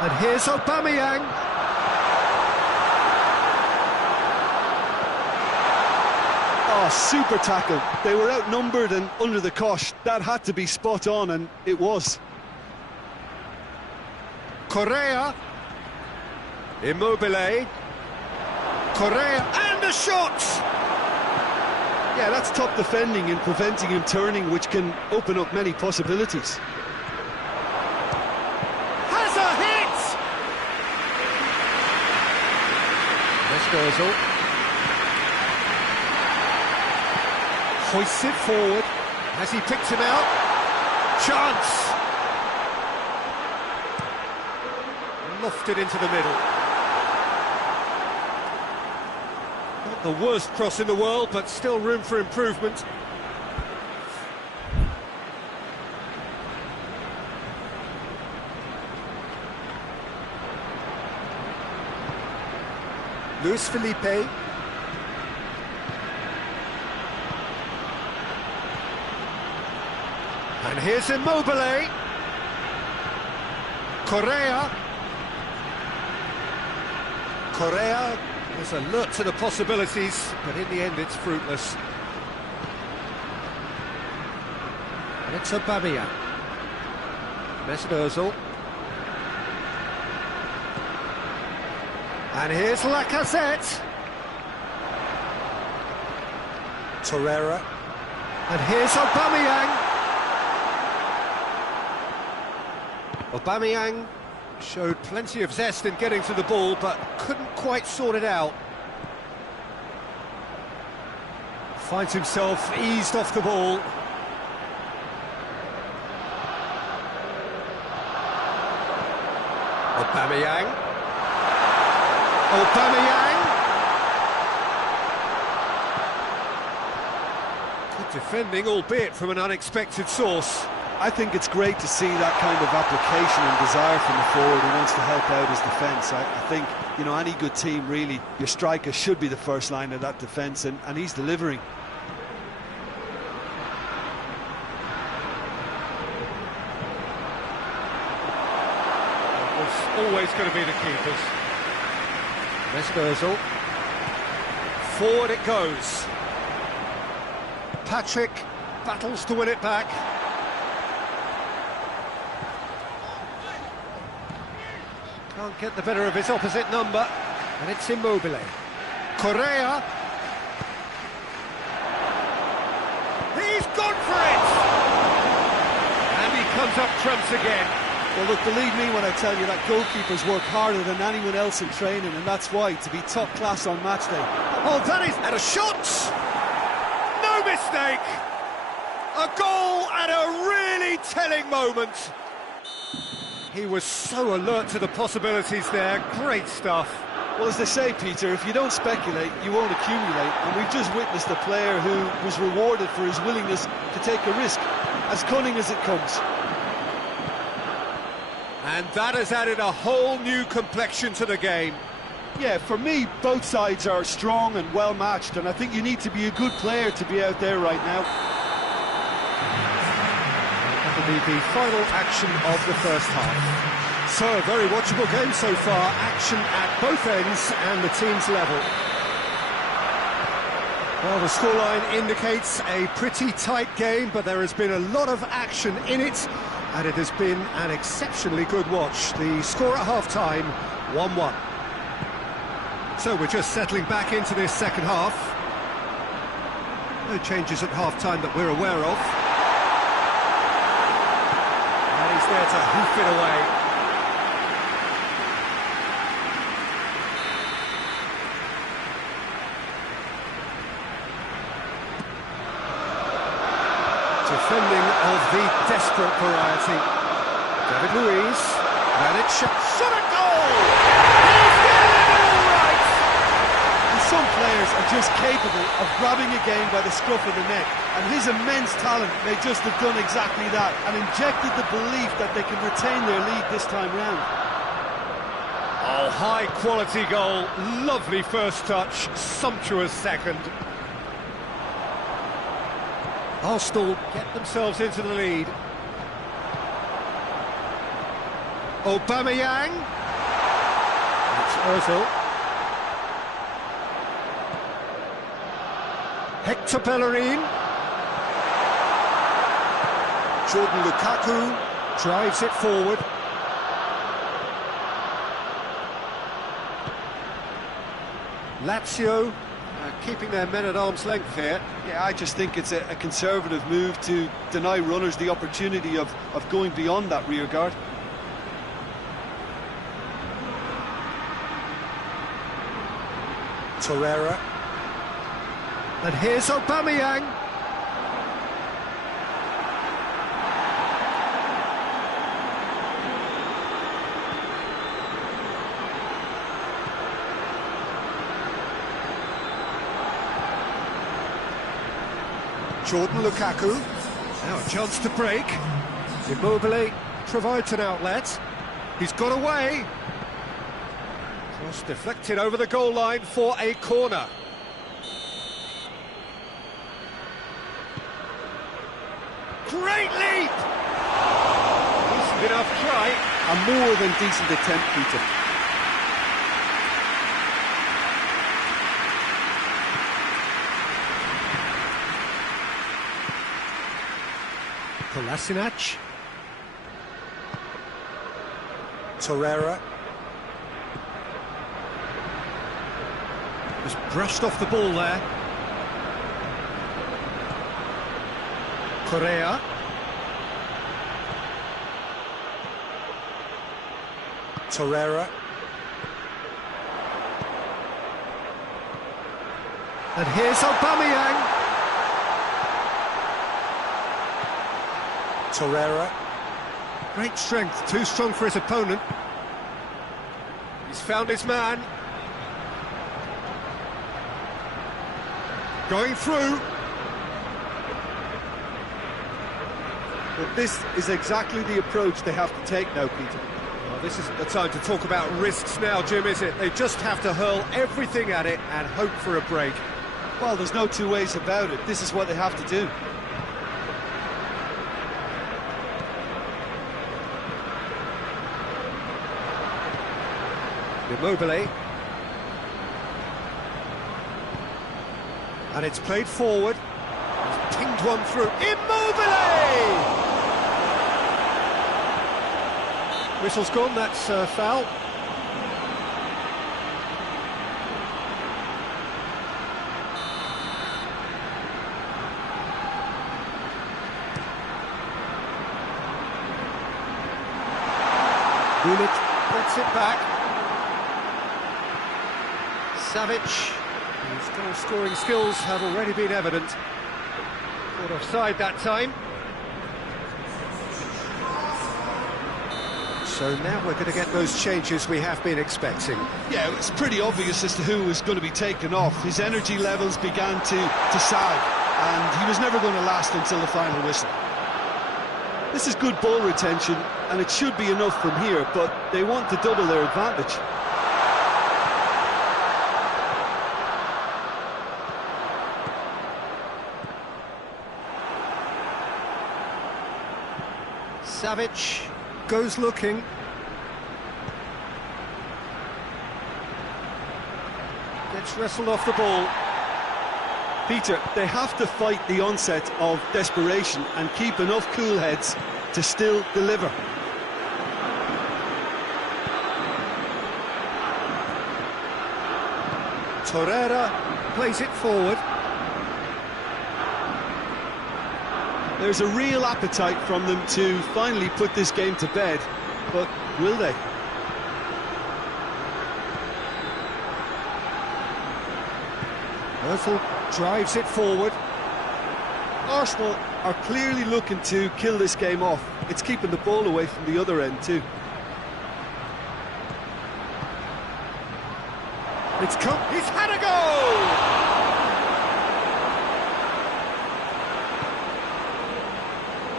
And here's Aubameyang. Oh, super tackle. They were outnumbered and under the cosh. That had to be spot on, and it was. Correa. Immobile. Correa. And a shot! Yeah, that's top defending and preventing him turning, which can open up many possibilities. Has a hit! Mesgozel. Hoists it forward. Has he picked him out? Chance! Lofted into the middle. Not the worst cross in the world, but still room for improvement. Luis Felipe. And here's Immobile. Correa. Correa is alert to the possibilities, but in the end it's fruitless. And it's Aubameyang. Mesut Ozil. And here's Lacazette. Torreira. And here's Aubameyang. Aubameyang showed plenty of zest in getting to the ball, but couldn't quite sort it out. Finds himself eased off the ball. Aubameyang. Aubameyang. Good defending, albeit from an unexpected source. I think it's great to see that kind of application and desire from the forward who wants to help out his defence. I think, you know, any good team, really, your striker should be the first line of that defence, and he's delivering. It's always going to be the keepers. Mesut Ozil. Forward it goes. Patrick battles to win it back. Can't get the better of his opposite number, and it's Immobile. Correa. He's gone for it! And he comes up trumps again. Well, look, believe me when I tell you that goalkeepers work harder than anyone else in training, and that's why, to be top class on match day. Oh, that is... and a shot! No mistake! A goal at a really telling moment. He was so alert to the possibilities there. Great stuff. Well, as they say, Peter, if you don't speculate, you won't accumulate. And we've just witnessed a player who was rewarded for his willingness to take a risk, as cunning as it comes. And that has added a whole new complexion to the game. Yeah, for me, both sides are strong and well-matched, and I think you need to be a good player to be out there right now. That'll be the final action of the first half. So, a very watchable game so far. Action at both ends and the team's level. Well, the scoreline indicates a pretty tight game, but there has been a lot of action in it, and it has been an exceptionally good watch. The score at half-time, 1-1. So we're just settling back into this second half. No changes at half-time that we're aware of. And he's there to hoof it away. Defending of the desperate variety. David Luiz, and it's shot a goal! He's getting it all right! And some players are just capable of grabbing a game by the scruff of the neck, and his immense talent may just have done exactly that, and injected the belief that they can retain their lead this time round. Oh, high quality goal, lovely first touch, sumptuous second. Arsenal get themselves into the lead. Aubameyang. It's Ozil. Hector Bellerin. Jordan Lukaku drives it forward. Lazio keeping their men at arm's length here. Yeah, I just think it's a conservative move to deny runners the opportunity of going beyond that rear guard. Torreira. And here's Aubameyang. Jordan Lukaku, now a chance to break. Immobile provides an outlet. He's got away. Cross deflected over the goal line for a corner. Great leap! Decent enough try. A more than decent attempt, Peter. Kolasinac. Torreira. Just brushed off the ball there. Correa. Torreira. And here's Aubameyang. Torreira. Great strength, too strong for his opponent. He's found his man. Going through. But this is exactly the approach they have to take now, Peter. Well, this isn't the time to talk about risks now, Jim, is it? They just have to hurl everything at it and hope for a break. Well, there's no two ways about it. This is what they have to do. Immobile. And it's played forward. He's pinged one through. Immobile! Whistle's gone, that's a foul. Bulic gets it back. Savic, his goal-scoring skills have already been evident. Caught offside that time. So now we're going to get those changes we have been expecting. Yeah, it's pretty obvious as to who was going to be taken off. His energy levels began to sag, and he was never going to last until the final whistle. This is good ball retention, and it should be enough from here, but they want to double their advantage. Savic goes looking. Gets wrestled off the ball. Peter, they have to fight the onset of desperation and keep enough cool heads to still deliver. Torreira plays it forward. There's a real appetite from them to finally put this game to bed, but will they? Özil drives it forward. Arsenal are clearly looking to kill this game off. It's keeping the ball away from the other end too. He's had a goal!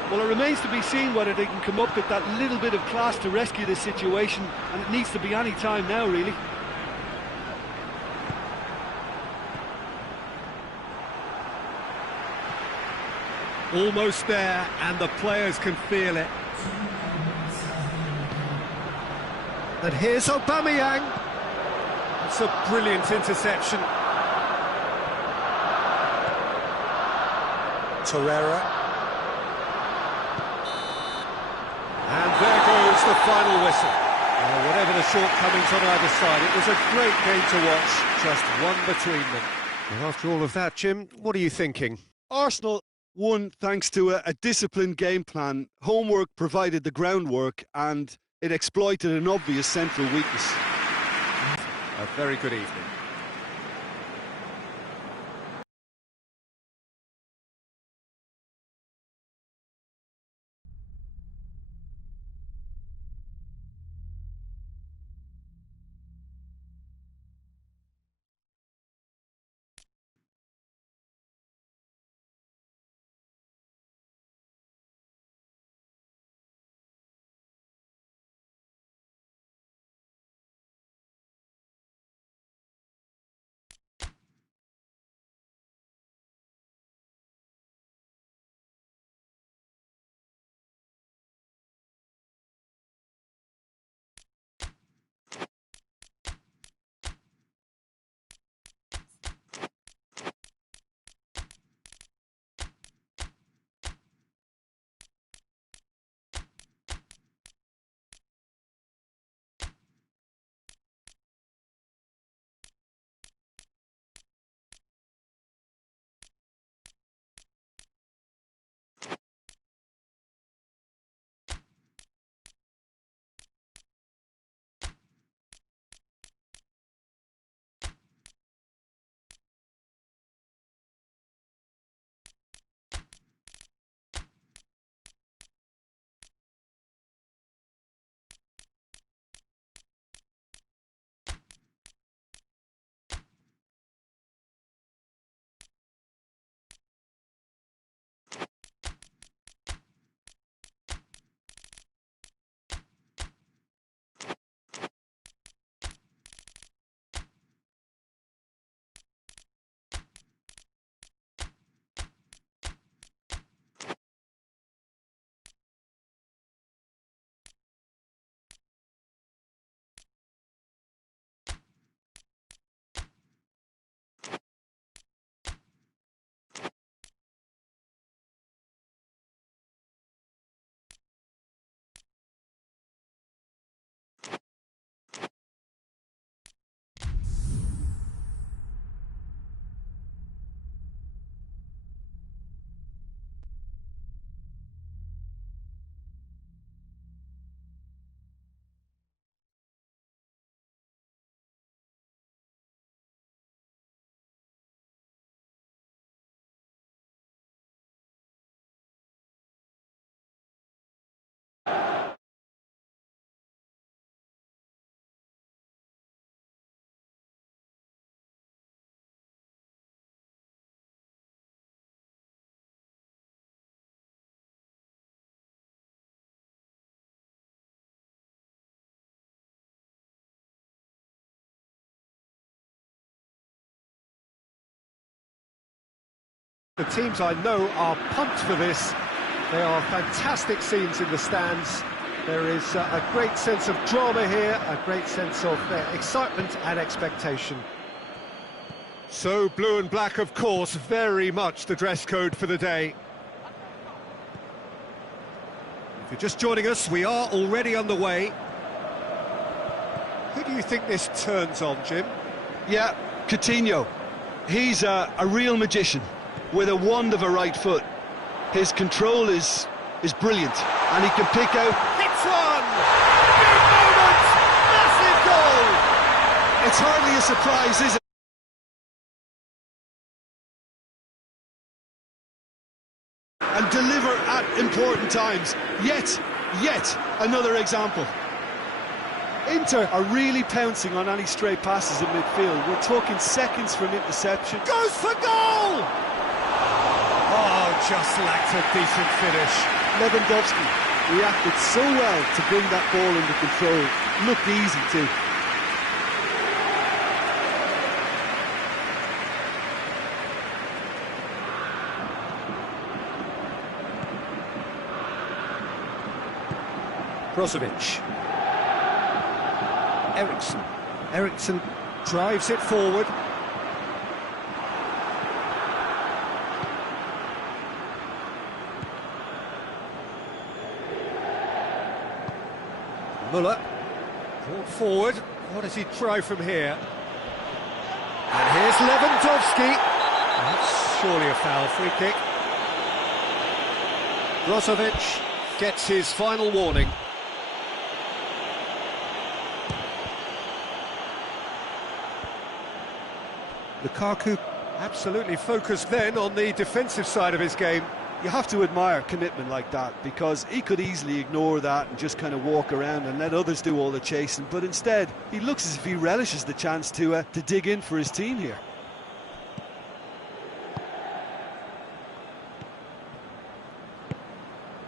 Well, it remains to be seen whether they can come up with that little bit of class to rescue this situation, and it needs to be any time now, really. Almost there, and the players can feel it. And here's Aubameyang. It's a brilliant interception. Torreira. And there goes the final whistle. Whatever the shortcomings on either side, it was a great game to watch, just one between them. Well, after all of that, Jim, what are you thinking? Arsenal won thanks to a disciplined game plan. Homework provided the groundwork, and it exploited an obvious central weakness. A very good evening. The teams I know are pumped for this. They are fantastic scenes in the stands. There is a great sense of drama here, a great sense of excitement and expectation. So blue and black, of course, very much the dress code for the day. If you're just joining us, we are already underway. Who do you think this turns on, Jim? Yeah, Coutinho. He's a real magician with a wand of a right foot. His control is brilliant, and he can pick out... Hits one! Big moment! Massive goal! It's hardly a surprise, is it? And deliver at important times. Yet another example. Inter are really pouncing on any stray passes in midfield. We're talking seconds from interception. Goes for goal! Oh, just lacked a decent finish. Lewandowski reacted so well to bring that ball under control. Looked easy too. Brozovic. Eriksson drives it forward. Muller brought forward. What does he try from here? And here's Lewandowski. That's surely a foul. Free kick. Brozovic gets his final warning. Lukaku absolutely focused then on the defensive side of his game. You have to admire commitment like that, because he could easily ignore that and just kind of walk around and let others do all the chasing, but instead he looks as if he relishes the chance to dig in for his team here.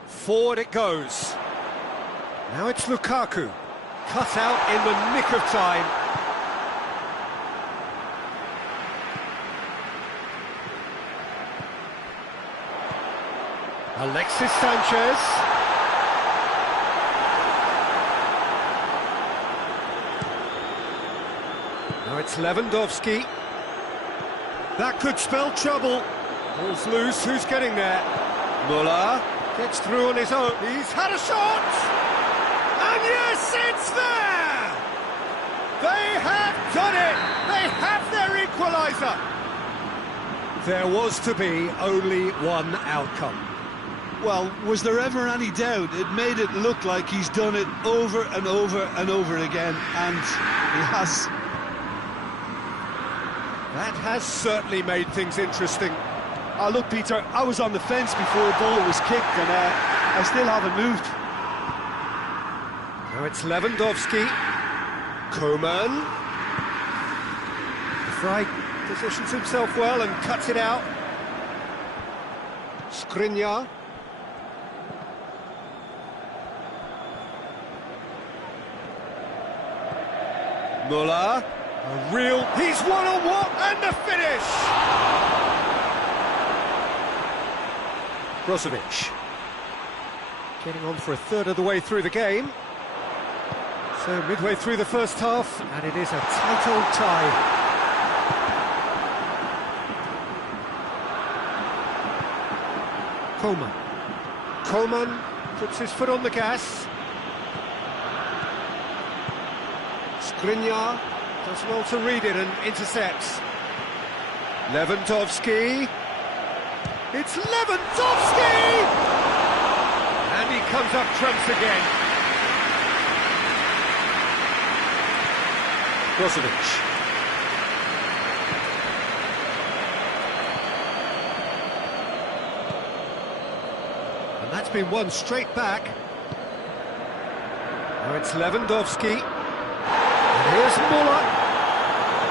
Forward it goes. Now it's Lukaku, cut out in the nick of time. Alexis Sanchez. Now it's Lewandowski. That could spell trouble. Ball's loose, who's getting there? Muller gets through on his own. He's had a shot! And yes, it's there! They have done it! They have their equaliser! There was to be only one outcome. Well, was there ever any doubt? It made it look like he's done it over and over and over again, and he has. That has certainly made things interesting. Oh, look, Peter, I was on the fence before the ball was kicked, and I still haven't moved. Now it's Lewandowski. Coman. Fry positions himself well and cuts it out. Skriniar. Muller, a real... He's one-on-one, and the finish! Brozovic. Getting on for a third of the way through the game. So midway through the first half, and it is a tight old tie. Coman puts his foot on the gas. Skriniar does well to read it and intercepts. Lewandowski. It's Lewandowski! And he comes up trumps again. Brozovic. And that's been won straight back. Now it's Lewandowski. Here's Muller.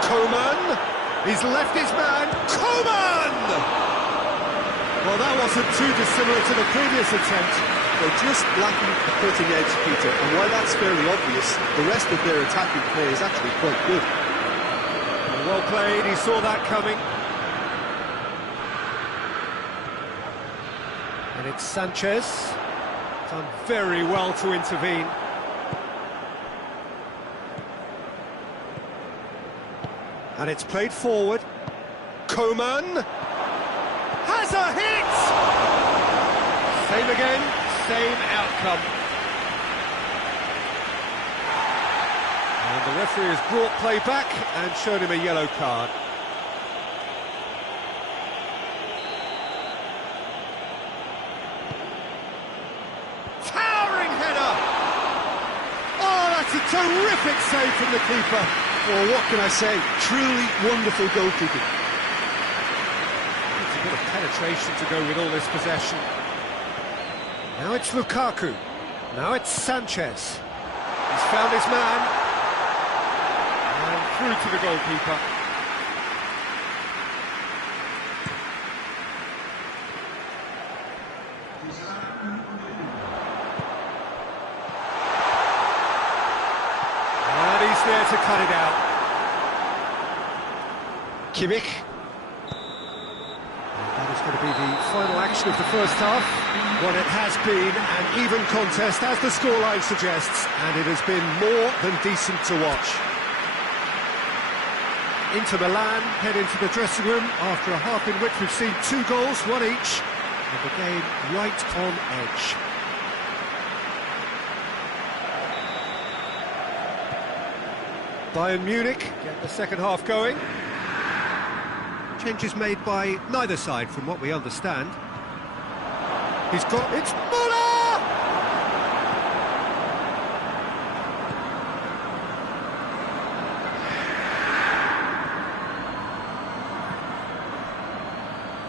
Coman. He's left his man. Coman! Well, that wasn't too dissimilar to the previous attempt. They're just lacking the cutting edge, Peter, and while that's fairly obvious, the rest of their attacking play is actually quite good. Well played, he saw that coming. And it's Sanchez. Done very well to intervene. And it's played forward. Coman has a hit! Same again, same outcome. And the referee has brought play back and shown him a yellow card. Towering header! Oh, that's a terrific save from the keeper. Well, what can I say? Truly wonderful goalkeeping. It's a bit of penetration to go with all this possession. Now it's Lukaku. Now it's Sanchez. He's found his man. And through to the goalkeeper. And he's there to cut it out. Kimmich. That is going to be the final action of the first half. Well, it has been an even contest, as the scoreline suggests, and it has been more than decent to watch. Inter Milan head into the dressing room after a half in which we've seen 2 goals, 1 each, and the game right on edge. Bayern Munich get the second half going. Changes made by neither side, from what we understand. He's got... It's Müller!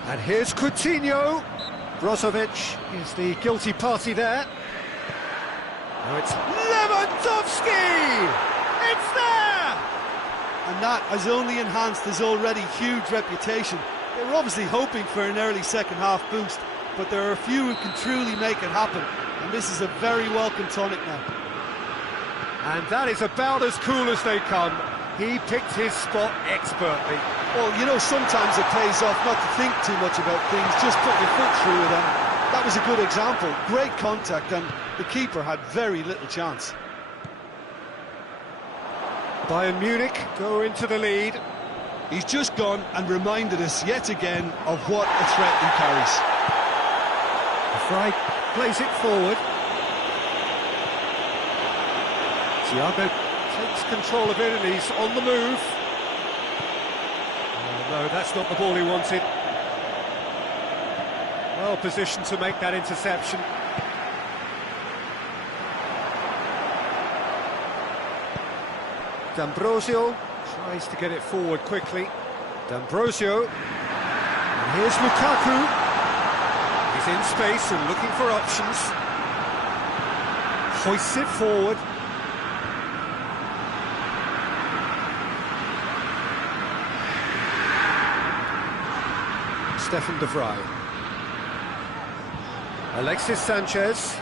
And here's Coutinho. Brozovic is the guilty party there. Now it's Lewandowski! It's there! And that has only enhanced his already huge reputation. They were obviously hoping for an early second half boost, but there are a few who can truly make it happen, and this is a very welcome tonic now. And that is about as cool as they come. He picked his spot expertly. Well, you know, sometimes it pays off not to think too much about things, just put your foot through it, and that was a good example. Great contact, and the keeper had very little chance. Bayern Munich go into the lead. He's just gone and reminded us yet again of what a threat he carries. Fry plays it forward. Thiago takes control of it and he's on the move. Oh, no, that's not the ball he wanted. Well positioned to make that interception. D'Ambrosio tries to get it forward quickly. D'Ambrosio. And here's Lukaku. He's in space and looking for options. Hoists it forward. Stefan de Vrij. Alexis Sanchez.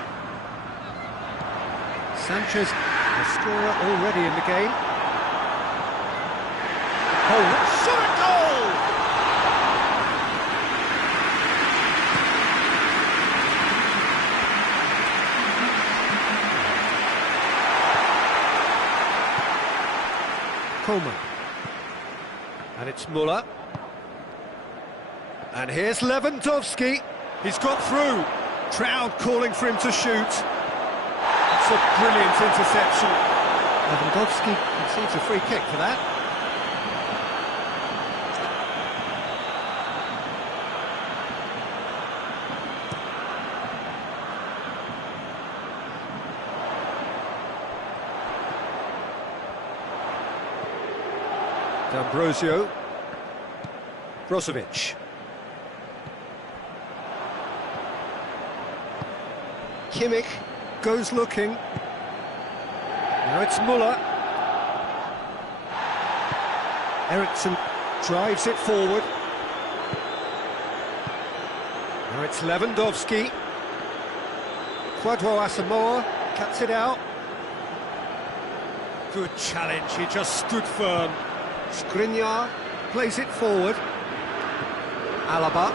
Sanchez, a scorer already in the game. Oh, shot a goal! Coman. And it's Müller. And here's Lewandowski. He's got through. Crowd calling for him to shoot. It's a brilliant interception. Lewandowski concedes a free kick for that. D'Ambrosio. Brozovic. Kimmich goes looking. Now it's Müller. Eriksson drives it forward. Now it's Lewandowski. Kwadwo Asamoah cuts it out. Good challenge, he just stood firm. Skriniar plays it forward. Alaba.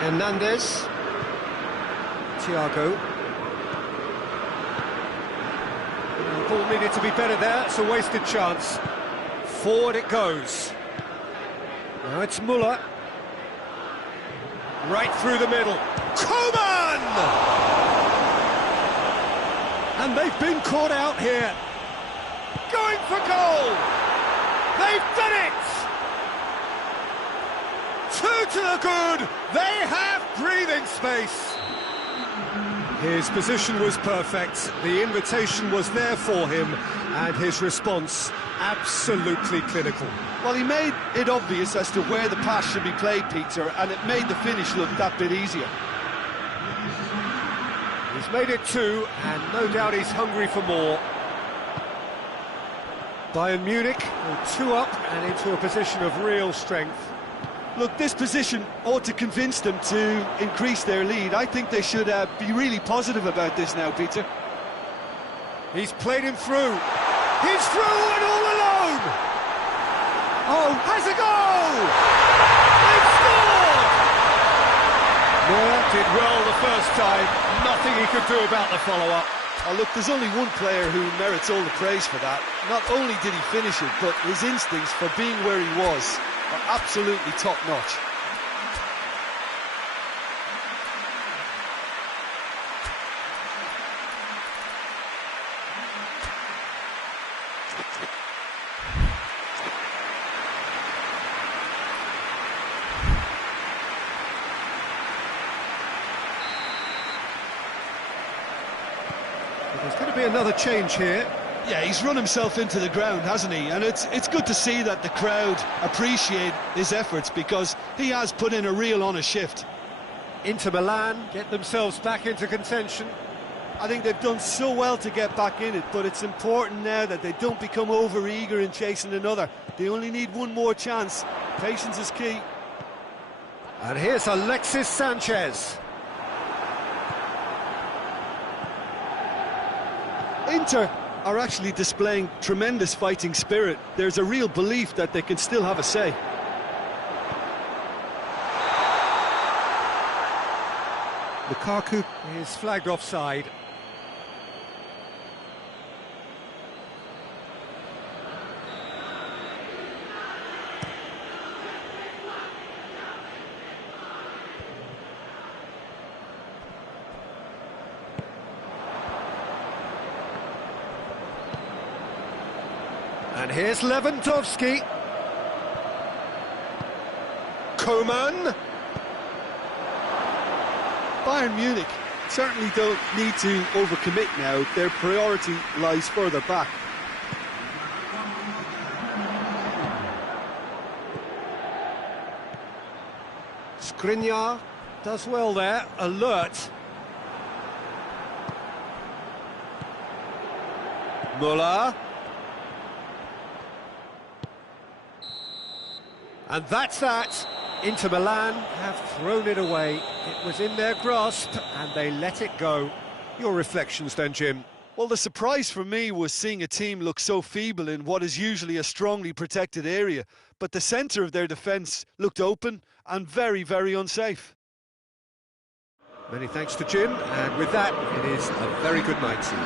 Hernandez. Thiago. The ball needed to be better there, it's a wasted chance. Forward it goes. Now it's Muller. Right through the middle. Coman! And they've been caught out here. Going for goal! They've done it! Two to the good! They have breathing space! His position was perfect, the invitation was there for him, and his response absolutely clinical. Well, he made it obvious as to where the pass should be played, Peter, and it made the finish look that bit easier. He's made it 2, and no doubt he's hungry for more. Bayern Munich are 2 up and into a position of real strength. Look, this position ought to convince them to increase their lead. I think they should be really positive about this now, Peter. He's played him through. He's through and all alone! Oh, has a goal! They've scored! Neuer did well the first time. Nothing he could do about the follow-up. Oh, look, there's only one player who merits all the praise for that. Not only did he finish it, but his instincts for being where he was are absolutely top-notch. There's going to be another change here. Yeah, he's run himself into the ground, hasn't he? And it's good to see that the crowd appreciate his efforts, because he has put in a real honest shift. Inter Milan get themselves back into contention. I think they've done so well to get back in it, but it's important now that they don't become over-eager in chasing another. They only need one more chance. Patience is key. And here's Alexis Sanchez. Inter are actually displaying tremendous fighting spirit. There's a real belief that they can still have a say. Lukaku is flagged offside. And here's Lewandowski. Coman. Bayern Munich certainly don't need to overcommit now. Their priority lies further back. Skriniar does well there, alert. Muller. And that's that. Inter Milan have thrown it away. It was in their grasp and they let it go. Your reflections then, Jim? Well, the surprise for me was seeing a team look so feeble in what is usually a strongly protected area. But the centre of their defence looked open and very, very unsafe. Many thanks to Jim, and with that, it is a very good night to you.